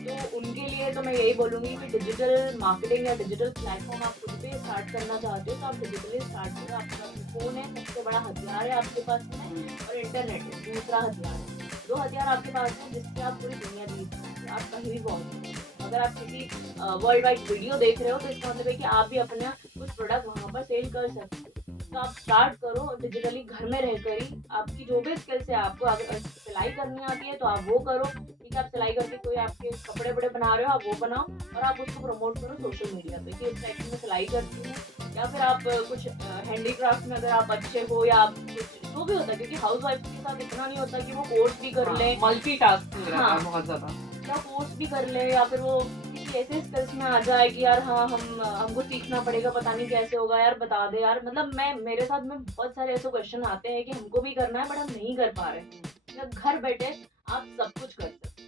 तो उनके लिए तो मैं यही बोलूँगी कि डिजिटल मार्केटिंग या डिजिटल प्लेटफॉर्म आप खुद भी स्टार्ट करना चाहते हो तो आप डिजिटली स्टार्ट करो। आपके पास फ़ोन है, सबसे बड़ा हथियार है आपके पास में, और इंटरनेट है दूसरा हथियार है। 2 हथियार आपके पास हैं जिससे आप पूरी दुनिया जीत सकते हो, आप कहीं भी पहुँच सकते हो। अगर आप किसी वर्ल्ड वाइड वीडियो देख रहे हो तो इसका मतलब है कि आप भी अपना कुछ प्रोडक्ट वहाँ पर सेल कर सकते हो। तो आप स्टार्ट करो डिजिटली घर में रहकर ही, आपकी जो भी स्किल्स है, आपको अगर सिलाई करनी आती है तो आप वो करो, ठीक है, आप सिलाई करके कोई आपके कपड़े बड़े बना रहे हो आप वो बनाओ और आप उसको प्रमोट करो सोशल मीडिया पे कि इस टाइप की मैं सिलाई करती हूँ, या फिर आप कुछ हैंडीक्राफ्ट में अगर आप अच्छे हो, या आप कुछ जो भी होता है, क्योंकि हाउस वाइफ के साथ इतना नहीं होता कि वो कोर्स भी कर लें, मल्टीटास्किंग रहता है हाँ, बहुत ज़्यादा। या कोर्स भी कर ले, या फिर वो किसी ऐसे स्किल्स में आ जाए कि यार हाँ हमको सीखना पड़ेगा, पता नहीं कैसे होगा यार, बता दे यार। मतलब मैं मेरे साथ में बहुत सारे ऐसे क्वेश्चन आते हैं कि हमको भी करना है बट हम नहीं कर पा रहे। मतलब घर बैठे आप सब कुछ कर सकते हो,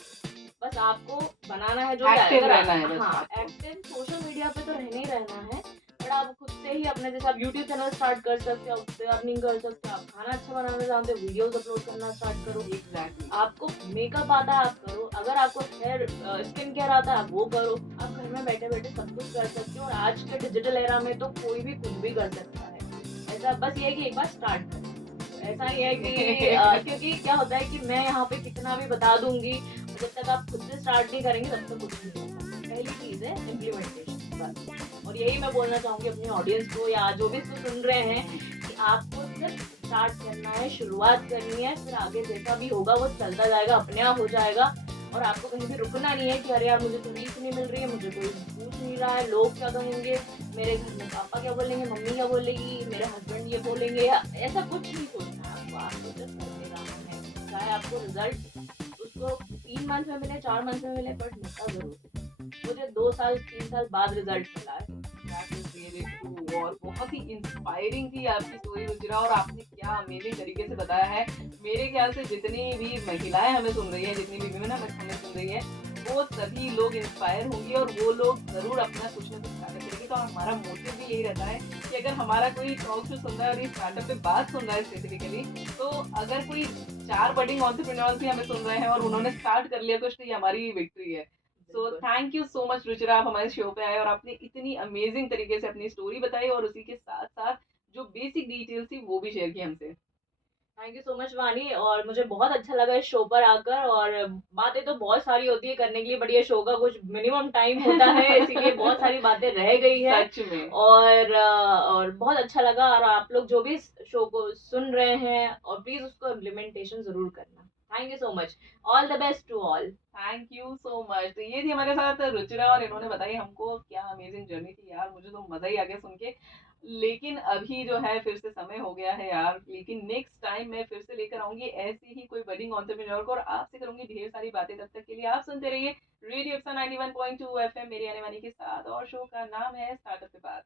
बस आपको बनाना है जो एक्टिव अगर रहना है बस हाँ आपको। एक्टिव सोशल मीडिया पे तो रहना ही रहना है, बट आप खुद से ही अपने जैसे आप यूट्यूब चैनल स्टार्ट कर सकते हो, उससे अर्निंग कर सकते हो, आप खाना अच्छा बनाना जानते हो वीडियोस अपलोड करना स्टार्ट करो, एग्जैक्टली। आपको मेकअप आता है आप करो, अगर आपको हेयर स्किन केयर आता है आप वो करो, आप घर में बैठे बैठे सब कुछ कर सकते हो। और आज के डिजिटल एरा में तो कोई भी कुछ भी कर सकता है, ऐसा बस ये है कि एक बार स्टार्ट करें। ऐसा ही है कि क्योंकि क्या होता है कि मैं यहाँ पे कितना भी बता दूंगी, जब तक आप खुद से स्टार्ट नहीं करेंगे तब तक कुछ नहीं होगा। पहली चीज़ है इम्प्लीमेंटेशन बस, और यही मैं बोलना चाहूँगी अपनी ऑडियंस को या जो भी इसको सुन रहे हैं कि आपको सिर्फ स्टार्ट करना है, शुरुआत करनी है, फिर आगे जैसा भी होगा वो चलता जाएगा, अपने आप हो जाएगा। और आपको कहीं भी रुकना नहीं है कि अरे यार मुझे तो रीच नहीं मिल रही है, मुझे कोई पूछ नहीं रहा है, लोग क्या कहेंगे, मेरे घर में पापा क्या बोलेंगे, मम्मी क्या बोलेगी, मेरे हस्बैंड ये बोलेंगे, ऐसा कुछ नहीं सोचना है आपको जस्ट करते रहना है। चाहे आपको रिजल्ट उसको 3 मंथ में मिले, 4 मंथ में मिले, बट मिलता जरूर। मुझे 2 साल 3 साल बाद रिजल्ट मिला है। दैट इज रियली ट्रू, और बहुत ही इंस्पायरिंग थी आपकी स्टोरी रुचिरा, और आपने क्या अमेजिंग तरीके से बताया है। मेरे ख्याल से जितनी भी महिलाएं हमें सुन रही है, जितनी भी विमेन हमें सुन रही है, वो सभी लोग इंस्पायर होंगी और वो लोग जरूर अपना कुछ ना कुछ स्टार्टअप करेंगे। तो हमारा मोटिव भी यही रहता है कि अगर हमारा कोई टॉक शो सुन रहा है और ये स्टार्टअप पे बात सुन रहा है स्पेसिफिकली, तो अगर कोई 4 बडिंग एंटरप्रेन्योर्स भी हमें सुन रहे हैं और उन्होंने स्टार्ट कर लिया कुछ, तो ये हमारी विक्ट्री है। So thank you so much Ruchira, आप हमारे शो पे आए और आपने इतनी अमेजिंग तरीके से अपनी स्टोरी बताई और उसी के साथ साथ जो बेसिक डिटेल्स थी वो भी शेयर की हमसे। थैंक यू सो मच वानी, और मुझे बहुत अच्छा लगा इस शो पर आकर, और बातें तो बहुत सारी होती है करने के लिए, बट ये शो का कुछ मिनिमम टाइम होता है इसीलिए बहुत सारी बातें रह गई है। सच में। और बहुत अच्छा लगा, और आप लोग जो भी इस शो को सुन रहे हैं और प्लीज उसको इम्प्लीमेंटेशन जरूर करना। Thank you so much. All the best to all. Thank you so much. तो ये थी हमारे साथ रुचिरा और इन्होंने बताई हमको क्या अमेजिंग जर्नी थी यार, मुझे तो मज़ा ही आ गया सुन के। लेकिन अभी जो है फिर से समय हो गया है यार, लेकिन नेक्स्ट टाइम मैं फिर से लेकर आऊँगी ऐसी ही कोई बडिंग एंटरप्रेन्योर को और आपसे करूँगी ढेर सारी बातें। तब तक के लिए आप सुनते रहिए रेडियो अफ़सा 91.2 एफएम मेरी आने वाली के साथ और शो का नाम है स्टार्टअप पे बात।